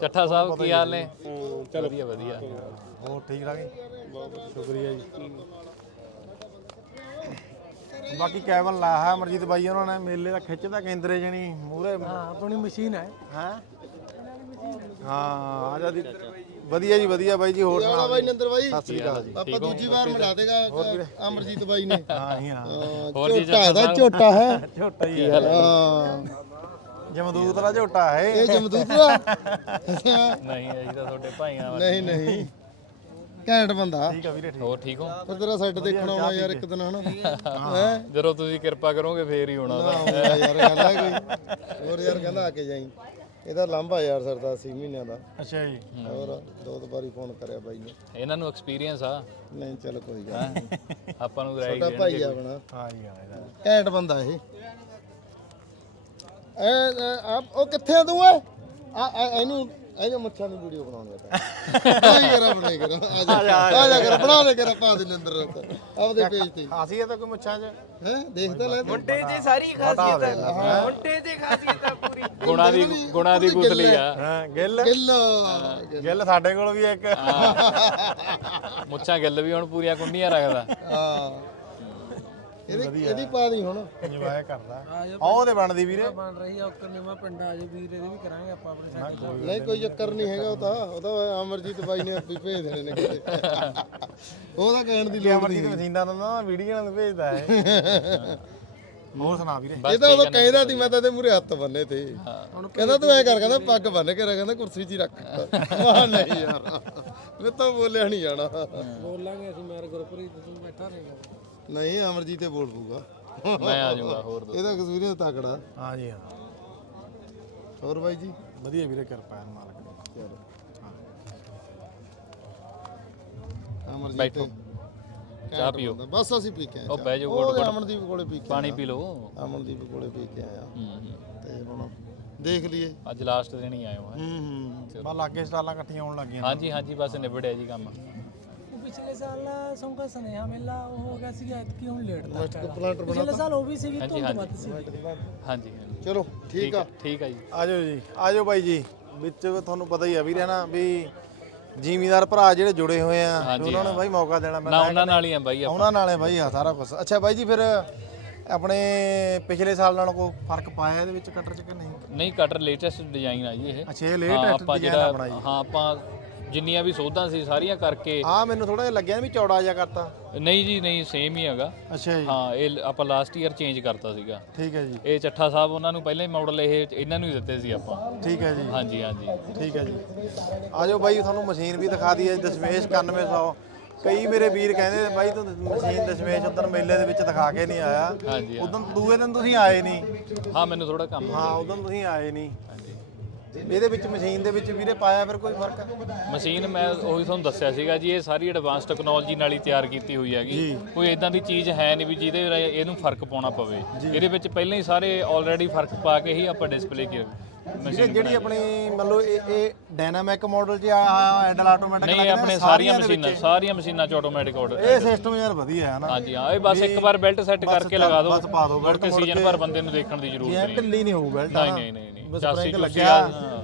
ਚੱਠਾ ਸਾਹਿਬ ਕੀ ਹਾਲ ਨੇ? ਚਲੋ। ਵਧੀਆ ਵਧੀਆ। ਹੋਰ ਠੀਕ ਠਾਕ ਜੀ? ਸ਼ੁਕਰੀਆ ਜੀ। ਬਾਕੀ ਕੈਬਨ ਲਾਇਆ ਅਮਰਜੀਤ ਬਾਈ ਉਹਨਾਂ ਨੇ ਮੇਲੇ ਦਾ ਖਿੱਚਦਾ ਕੇਂਦਰੇ ਜਣੀ ਮੂਰੇ ਹਾਂ ਆਪਣੀ ਮਸ਼ੀਨ ਹੈ। ਹੈ? ਹਾਂ ਆ ਜਾ ਦੀ ਵਧੀਆ ਜੀ ਵਧੀਆ ਬਾਈ ਜੀ ਹੋਰ ਸੁਣਾ ਬਾਈ ਨੰਦਰ ਬਾਈ। ਸਤਿ ਸ੍ਰੀ ਅਕਾਲ ਜੀ। ਆਪਾਂ ਦੂਜੀ ਵਾਰ ਮਿਲਾ ਦੇਗਾ ਅਮਰਜੀਤ ਬਾਈ ਨੇ। ਹਾਂ ਹੀ। ਹਾਂ ਹੋਰ ਜੀ ਝੋਟਾ ਦਾ ਝੋਟਾ ਹੈ। [laughs] ਝੋਟਾ ਹੀ ਹੈ। ਹਾਂ। ਜਮਦੂਤ ਦਾ ਝੋਟਾ ਹੈ ਇਹ। ਜਮਦੂਤ ਦਾ? ਨਹੀਂ ਅਸੀਂ ਤਾਂ ਤੁਹਾਡੇ ਭਾਈਆਂ ਵਾਂ। ਨਹੀਂ ਨਹੀਂ। ਘੈਂਟ ਬੰਦਾ। ਠੀਕ ਆ ਵੀਰੇ ਹੋਰ ਠੀਕ ਹੋ? ਪਰ ਤੇਰਾ ਸੈੱਟ ਦੇਖਣ ਆਉਣਾ ਯਾਰ ਇੱਕ ਦਿਨ ਹਨਾ? ਹੈ। ਜਦੋਂ ਤੁਸੀਂ ਕਿਰਪਾ ਕਰੋਗੇ ਫੇਰ ਹੀ ਹੋਣਾ ਉਹਦਾ। ਯਾਰ ਗੱਲ ਕੋਈ। ਹੋਰ ਯਾਰ ਕਹਿੰਦਾ ਆ ਕੇ ਜਾਈ। ਇਹਦਾ ਲੰਬਾ ਯਾਰ ਸਰਦਾ 80 ਮਹੀਨਿਆਂ ਦਾ। ਅੱਛਾ ਜੀ। ਹੋਰ ਦੋ ਦੋ ਵਾਰੀ ਫੋਨ ਕਰਿਆ ਬਾਈ ਨੇ। ਇਹਨਾਂ ਨੂੰ ਐਕਸਪੀਰੀਅੰਸ ਆ। ਨਹੀਂ ਚੱਲ ਕੋਈ ਗੱਲ ਆਪਾਂ ਨੂੰ ਰਾਈ ਛੋਟਾ ਭਾਈ ਆ ਆਪਣਾ। ਹਾਂ ਜੀ ਹਾਂ ਇਹਦਾ। ਘੈਂਟ ਬੰਦਾ ਇਹ। ਐ ਆ ਉਹ ਕਿੱਥੇ ਆ ਤੂੰ ਆ- ਇਹਨੂੰ ਇਹਨੂੰ ਮੱਛਾਂ ਦੀ ਵੀਡੀਓ ਬਣਾਉਣੀ ਆ ਨਹੀਂ ਕਰਾਂ ਬਣਾਈ ਕਰਾਂ ਆ ਜਾ ਆ ਜਾ ਕਰ ਬਣਾ ਦੇ ਕਰ ਪਾ ਦੇ ਅੰਦਰ ਆਪਦੇ ਪੇਜ ਤੇ। ਖਾਸੀਅਤ ਤਾਂ ਕੋਈ ਮੁੱਛਾਂ 'ਚ। ਹੈ? ਦੇਖ ਤਾਂ ਲੈ ਤੂੰ। ਗੁਣਾ ਦੀ ਗੁਣਾ ਦੀ ਗੁਸਲੀ ਆ। ਹਾਂ ਗਿੱਲ। ਗਿੱਲ। ਗਿੱਲ ਸਾਡੇ ਕੋਲ ਵੀ ਇੱਕ। ਮੁੱਛਾਂ ਗਿੱਲ ਵੀ ਹੁਣ ਪੂਰੀਆਂ ਕੁੰਡੀਆਂ ਰੱਖਦਾ। ਹਾਂ। ਇਹਦੀ ਇਹਦੀ ਪਾ ਦੀ ਹੁਣ। ਇੰਜੋਏ ਕਰਦਾ। ਆਹ ਤੇ ਬਣਦੀ ਵੀਰੇ। ਬਣ ਰਹੀ ਆ ਉੱਕਰ ਨੇ ਮੈਂ ਪਿੰਡ ਆ ਜੇ ਵੀਰ ਇਹਦੇ ਵੀ ਕਰਾਂਗੇ ਆਪਾਂ ਆਪਣੇ ਸਾਈਡ ਨਹੀਂ ਕੋਈ ਚੱਕਰ ਨਹੀਂ ਹੈਗਾ ਉਹ ਤਾਂ। ਉਹ ਤਾਂ ਅਮਰਜੀਤ ਬਾਈ ਨੇ ਆਪੇ ਭੇਜ ਦੇਣੇ ਨੇ ਕਿਤੇ। ਉਹਦਾ ਕਹਿਣ ਦੀ ਲੋੜ ਅਮਰਜੀਤ ਮਸ਼ੀਨਾਂ ਦਾ ਨਾ ਵੀਡੀਓ ਨਾਲ ਭੇਜਦਾ ਹੈ। ਹੋਰ ਸੁਣਾ ਵੀਰੇ। ਇਹ ਤਾਂ ਉਦੋਂ ਕਹਿੰਦਾ ਸੀ ਮੈਂ ਤਾਂ ਇਹਦੇ ਮੂਰੇ ਹੱਥ ਬੰਨੇ ਤੇ। ਕਹਿੰਦਾ ਤੂੰ ਐ ਕਰ ਕਹਿੰਦਾ ਪੱਗ ਬੰਨ ਕੇ ਰੱਖ ਕਹਿੰਦਾ ਕੁਰਸੀ 'ਚ ਹੀ ਰੱਖ। ਵਾਹ ਨਹੀਂ ਯਾਰ। ਮੈਂ ਤਾਂ ਬੋਲਿਆ ਨਹੀਂ ਜਾਣਾ। ਬੋਲਾਂਗੇ ਅਸੀਂ ਮੇਰ ਗੁਰਪ੍ਰੀਤ ਤੂੰ ਬੈਠਾ ਰਹੇਗਾ। ਨਹੀਂ ਅਮਰਜੀਤ ਤੇ ਬੋਲ ਪੂਗਾ ਮੈਂ ਆ ਜਾਊਗਾ ਹੋਰ ਦੋ ਇਹਦਾ ਐਕਸਪੀਰੀਅੰਸ ਤਕੜਾ। ਹਾਂ ਜੀ ਹਾਂ। ਹੋਰ ਬਾਈ ਜੀ? ਵਧੀਆ ਵੀਰੇ ਕਿਰਪਾ ਹੈ ਮਾਲਕ ਦੀ। ਅਮਰਜੀਤ ਬੈਠੋ। ਚਾਹ ਪੀਓ। ਬੰਦਾ। ਬਸ ਅਸੀਂ ਪੀ ਕੇ ਆਏ ਉਹ ਚਾਹ। ਬਹਿ ਜਾਓ ਉਹ ਘੁੱਟ ਘੁੱਟ। ਅਮਨਦੀਪ ਕੋਲੇ ਪੀ ਕੇ ਪਾਣੀ ਆਇਆ। ਪੀ ਲਓ। ਅਮਨਦੀਪ ਕੋਲੇ ਪੀ ਕੇ ਆਇਆ। ਹੂੰ, ਹੂੰ। ਤੇ ਹੁਣ ਦੇਖ ਲਈਏ। ਅੱਜ ਲਾਸਟ ਦਿਨ ਹੀ ਆਇਓ ਹੂੰ ਹੂੰ। ਬਾ ਲਾਗੇ ਸਟਾਲਾਂ ਇਕੱਠੀਆਂ ਹੋਣ ਲੱਗੀਆਂ। ਹਾਂਜੀ ਹਾਂਜੀ ਬਸ ਨਿਬੜਿਆ ਜੀ ਕੰਮ। ਪਿਛਲੇ ਸਾਲ ਸੌਂਕਾ ਸੁਨੇਹਾ ਮੇਲਾ ਉਹ ਹੋ ਗਿਆ ਸੀ ਐਤਕੀ ਹੁਣ ਲੇਟ ਤੱਕ ਹੈਗਾ। ਪਲਾਂਟਰ ਪਿਛਲੇ ਸਾਲ ਉਹ ਵੀ ਸੀਗੀ ਹਾਂਜੀ, ਧੁੰਦ। ਵੱਧ ਸੀ ਹਾਂਜੀ ਹਾਂਜੀ। ਚਲੋ ਠੀਕ ਆ। ਠੀਕ ਆ ਜੀ। ਆਜੋ ਜੀ ਆਜੋ ਬਾਈ ਜੀ। ਵਿੱਚ ਤੁਹਾਨੂੰ ਪਤਾ ਹੀ ਆ ਵੀਰੇ ਨਾ ਵੀ ਜ਼ਿਮੀਦਾਰ ਭਰਾ ਜਿਹੜੇ ਜੁੜੇ ਹੋਏ ਆ ਹਾਂਜੀ, ਉਹਨਾਂ ਨੂੰ ਬਾਈ ਮੌਕਾ ਦੇਣਾ ਨਾ ਉਹਨਾਂ ਨਾਲ ਹੀ ਆ ਬਾਈ ਆਪਾਂ। ਉਹਨਾਂ ਨਾਲੇ ਬਾਈ ਆ ਸਾਰਾ ਕੁਝ ਅੱਛਾ ਬਾਈ ਜੀ ਫਿਰ ਆਪਣੇ ਪਿਛਲੇ ਸਾਲ ਨਾਲੋਂ ਕੋਈ ਫ਼ਰਕ ਪਾਇਆ ਇਹਦੇ ਵਿੱਚ ਕਟਰ ਚ ਕਿ ਨਹੀਂ? ਨਹੀਂ ਕਟਰ ਲੇਟੈਸਟ ਡਿਜ਼ਾਈਨ ਆ ਜੀ ਇਹ। ਅੱਛਾ ਇਹ ਹਾਂ, ਲੇਟੈਸਟ ਆਪਾਂ ਡਿਜ਼ਾਈਨ ਜਿਹੜਾ ਆਪਣਾ ਜੀ। ਹਾਂ ਆਪਾਂ ਜਿੰਨੀਆਂ ਵੀ ਸੋਧਾਂ ਸੀ ਸਾਰੀਆਂ ਕਰਕੇ ਆ ਮੈਨੂੰ ਥੋੜਾ ਜਿਹਾ ਲੱਗਿਆ ਵੀ ਚੌੜਾ ਜਿਹਾ ਕਰਤਾ। ਨਹੀਂ ਜੀ ਨਹੀਂ ਸੇਮ ਹੀ ਹੈਗਾ। ਅੱਛਾ ਜੀ। ਹਾਂ ਇਹ ਆਪਾਂ ਲਾਸਟ ਈਅਰ ਚੇਂਜ ਕਰਤਾ ਸੀਗਾ। ਠੀਕ ਹੈ ਜੀ। ਇਹ ਚੱਠਾ ਸਾਹਿਬ ਉਹਨਾਂ ਨੂੰ ਪਹਿਲਾਂ ਹੀ ਮਾਡਲ ਇਹ ਇਹਨਾਂ ਨੂੰ ਹੀ ਦਿੱਤੇ ਸੀ ਆਪਾਂ। ਠੀਕ ਹੈ ਜੀ। ਹਾਂਜੀ ਹਾਂਜੀ। ਠੀਕ ਹੈ ਜੀ। ਆਜੋ ਬਾਈ ਤੁਹਾਨੂੰ ਮਸ਼ੀਨ ਵੀ ਦਿਖਾ ਦਈਏ ਦਸ਼ਮੇਸ਼ 9100 ਕਈ ਮੇਰੇ ਵੀਰ ਕਹਿੰਦੇ ਨੇ ਬਾਈ ਤੂੰ ਮਸ਼ੀਨ ਦਸ਼ਮੇਸ਼ ਉਦੋਂ ਮੇਲੇ ਦੇ ਵਿੱਚ ਦਿਖਾ ਕੇ ਨਹੀਂ ਆਇਆ। ਹਾਂਜੀ ਹਾਂ। ਉਦੋਂ ਦੂਏ ਦਿਨ ਤੁਸੀਂ ਆਏ ਨਹੀਂ। ਹਾਂ ਮੈਨੂੰ ਥੋੜਾ ਕੰਮ ਹਾਂ ਉਦੋਂ ਤੁਸੀਂ ਆਏ ਨਹੀਂ। ਇਹਦੇ ਵਿੱਚ ਮਸ਼ੀਨ ਦੇ ਵਿੱਚ ਵੀਰੇ ਪਾਇਆ ਫਿਰ ਕੋਈ ਫ਼ਰਕ? ਮਸ਼ੀਨ ਮੈਂ ਉਹੀ ਤੁਹਾਨੂੰ ਦੱਸਿਆ ਸੀਗਾ ਜੀ ਇਹ ਸਾਰੀ ਐਡਵਾਂਸ ਟੈਕਨੋਲੋਜੀ ਨਾਲ ਹੀ ਤਿਆਰ ਕੀਤੀ ਹੋਈ ਹੈਗੀ। ਕੋਈ ਇਦਾਂ ਦੀ ਚੀਜ਼ ਹੈ ਨਹੀਂ ਵੀ ਜਿਹਦੇ ਰਾਹੀਂ ਇਹਨੂੰ ਫ਼ਰਕ ਪਾਉਣਾ ਪਵੇ। ਇਹਦੇ ਵਿੱਚ ਪਹਿਲਾਂ ਹੀ ਸਾਰੇ ਆਲਰੇਡੀ ਫ਼ਰਕ ਪਾ ਕੇ ਹੀ ਆਪਾਂ ਡਿਸਪਲੇ ਕੀ ਮਸ਼ੀਨ ਜਿਹੜੀ ਆਪਣੀ ਮੰਨ ਲਓ ਇਹ ਇਹ ਡਾਇਨਾਮਿਕ ਮਾਡਲ 'ਚ ਆ ਐਡਲ ਆਟੋਮੈਟਿਕ ਨਹੀਂ ਆਪਣੇ ਸਾਰੀਆਂ ਮਸ਼ੀਨਾਂ ਸਾਰੀਆਂ ਮਸ਼ੀਨਾਂ ਚ ਆਟੋਮੈਟਿਕ ਆਰਡਰ ਇਹ ਸਿਸਟਮ ਯਾਰ ਵਧੀਆ ਹੈ ਨਾ। ਹਾਂਜੀ ਹਾਂ ਇਹ ਬਸ ਇੱਕ ਵਾਰ ਬੈਲਟ ਸੈੱਟ ਕਰਕੇ ਲਗਾ ਦਿਓ। ਬਸ ਪਾ ਦਿਓ ਕੇ ਸੀਜ਼ਨ ਭਰ ਬੰਦੇ ਨੂੰ ਦੇਖਣ ਦੀ ਜ਼ਰੂਰਤ ਨਹੀਂ ਢਿੱਲੀ ਨਹੀਂ ਹੋਊ ਬੈਲਟ ਨਹੀਂ ਨਹੀਂ। ਚਾਸੀ ਲੱਗਿਆ। ਹਾਂ।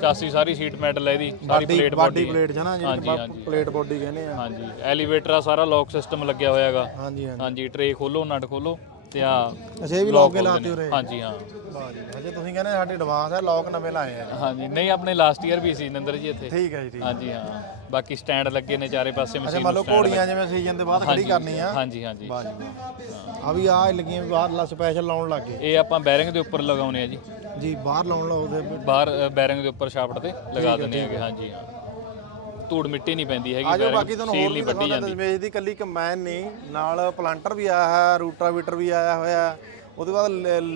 ਚਾਸੀ ਸਾਰੀ ਸੀਟ ਮੈਟਲ ਹੈ ਇਹਦੀ ਸਾਰੀ ਪਲੇਟ ਬਾਡੀ ਪਲੇਟ ਜਨਾ ਹਾਂਜੀ, ਜਿਹੜੀ। ਪਲੇਟ ਬੋਡੀ ਕਹਿੰਦੇ ਆ ਹਾਂਜੀ ਐਲੀਵੇਟਰ ਆ ਸਾਰਾ ਲੌਕ ਸਿਸਟਮ ਲੱਗਿਆ ਹੋਇਆ ਹੈਗਾ ਹਾਂਜੀ ਹਾਂਜੀ ਟਰੇ ਖੋਲੋ ਨਟ ਖੋਲੋ ਤੇ ਆ ਅੱਛਾ ਇਹ ਵੀ ਲੋਕ ਲਾਤੇ। ਉਰੇ। ਹਾਂਜੀ ਹਾਂ। ਵਾਹ ਜੀ ਹਜੇ ਤੁਸੀਂ ਕਹਿੰਦੇ ਸਾਡੇ ਐਡਵਾਂਸ ਹੈ ਲੋਕ ਨਵੇਂ ਲਾਏ ਆ। ਹਾਂਜੀ ਨਹੀਂ ਆਪਣੇ ਲਾਸਟ ਈਅਰ ਵੀ ਸੀ ਨਿੰਦਰ ਜੀ ਇੱਥੇ। ਠੀਕ ਹੈ ਜੀ ਠੀਕ ਹਾਂਜੀ ਹਾਂ। ਬਾਕੀ ਸਟੈਂਡ ਲੱਗੇ ਨੇ ਚਾਰੇ ਪਾਸੇ ਅੱਛਾ ਮਸ਼ੀਨ ਮੰਨ ਲਓ ਘੋੜੀਆਂ ਜਿਵੇਂ ਸੀਜ਼ਨ ਦੇ ਬਾਅਦ ਖੜੀ ਕਰਨੀ ਆ। ਹਾਂਜੀ ਹਾਂਜੀ। ਵਾਹ ਜੀ ਵਾਹ ਆ ਵੀ ਆ ਲੱਗੀਆਂ ਵੀ ਬਾਹਰ ਲਾ ਸਪੈਸ਼ਲ ਲਾਉਣ ਲੱਗ ਗਏ। ਇਹ ਆਪਾਂ ਬੈਰਿੰਗ ਦੇ ਉੱਪਰ ਲਗਾਉਨੇ ਆ ਜੀ। ਜੀ ਬਾਹਰ ਲਾਉਣ ਲਾਉਦੇ ਬਾਹਰ ਬੈਰਿੰਗ ਦੇ ਉੱਪਰ ਸ਼ਾਫਟ ਤੇ ਲਗਾ ਦਿੰਦੇ ਹੈਗੇ ਹਾਂਜੀ ਹਾਂ। ਧੂੜ ਮਿੱਟੀ ਨਹੀਂ ਪੈਂਦੀ ਹੈਗੀ ਆਜੋ ਬਾਕੀ ਤੁਹਾਨੂੰ ਹੋਰ ਵੀ ਦਿਖਾਉਂਦਾ ਦਸ਼ਮੇਸ਼ ਦੀ ਕੱਲੀ ਕੰਬਾਈਨ ਨਹੀਂ ਨਾਲ ਪਲਾਂਟਰ ਵੀ ਆਇਆ ਹੈ ਰੂਟਾਵੀਟਰ ਵੀ ਆਇਆ ਹੋਇਆ ਹੈ, ਉਹਦੇ ਬਾਅਦ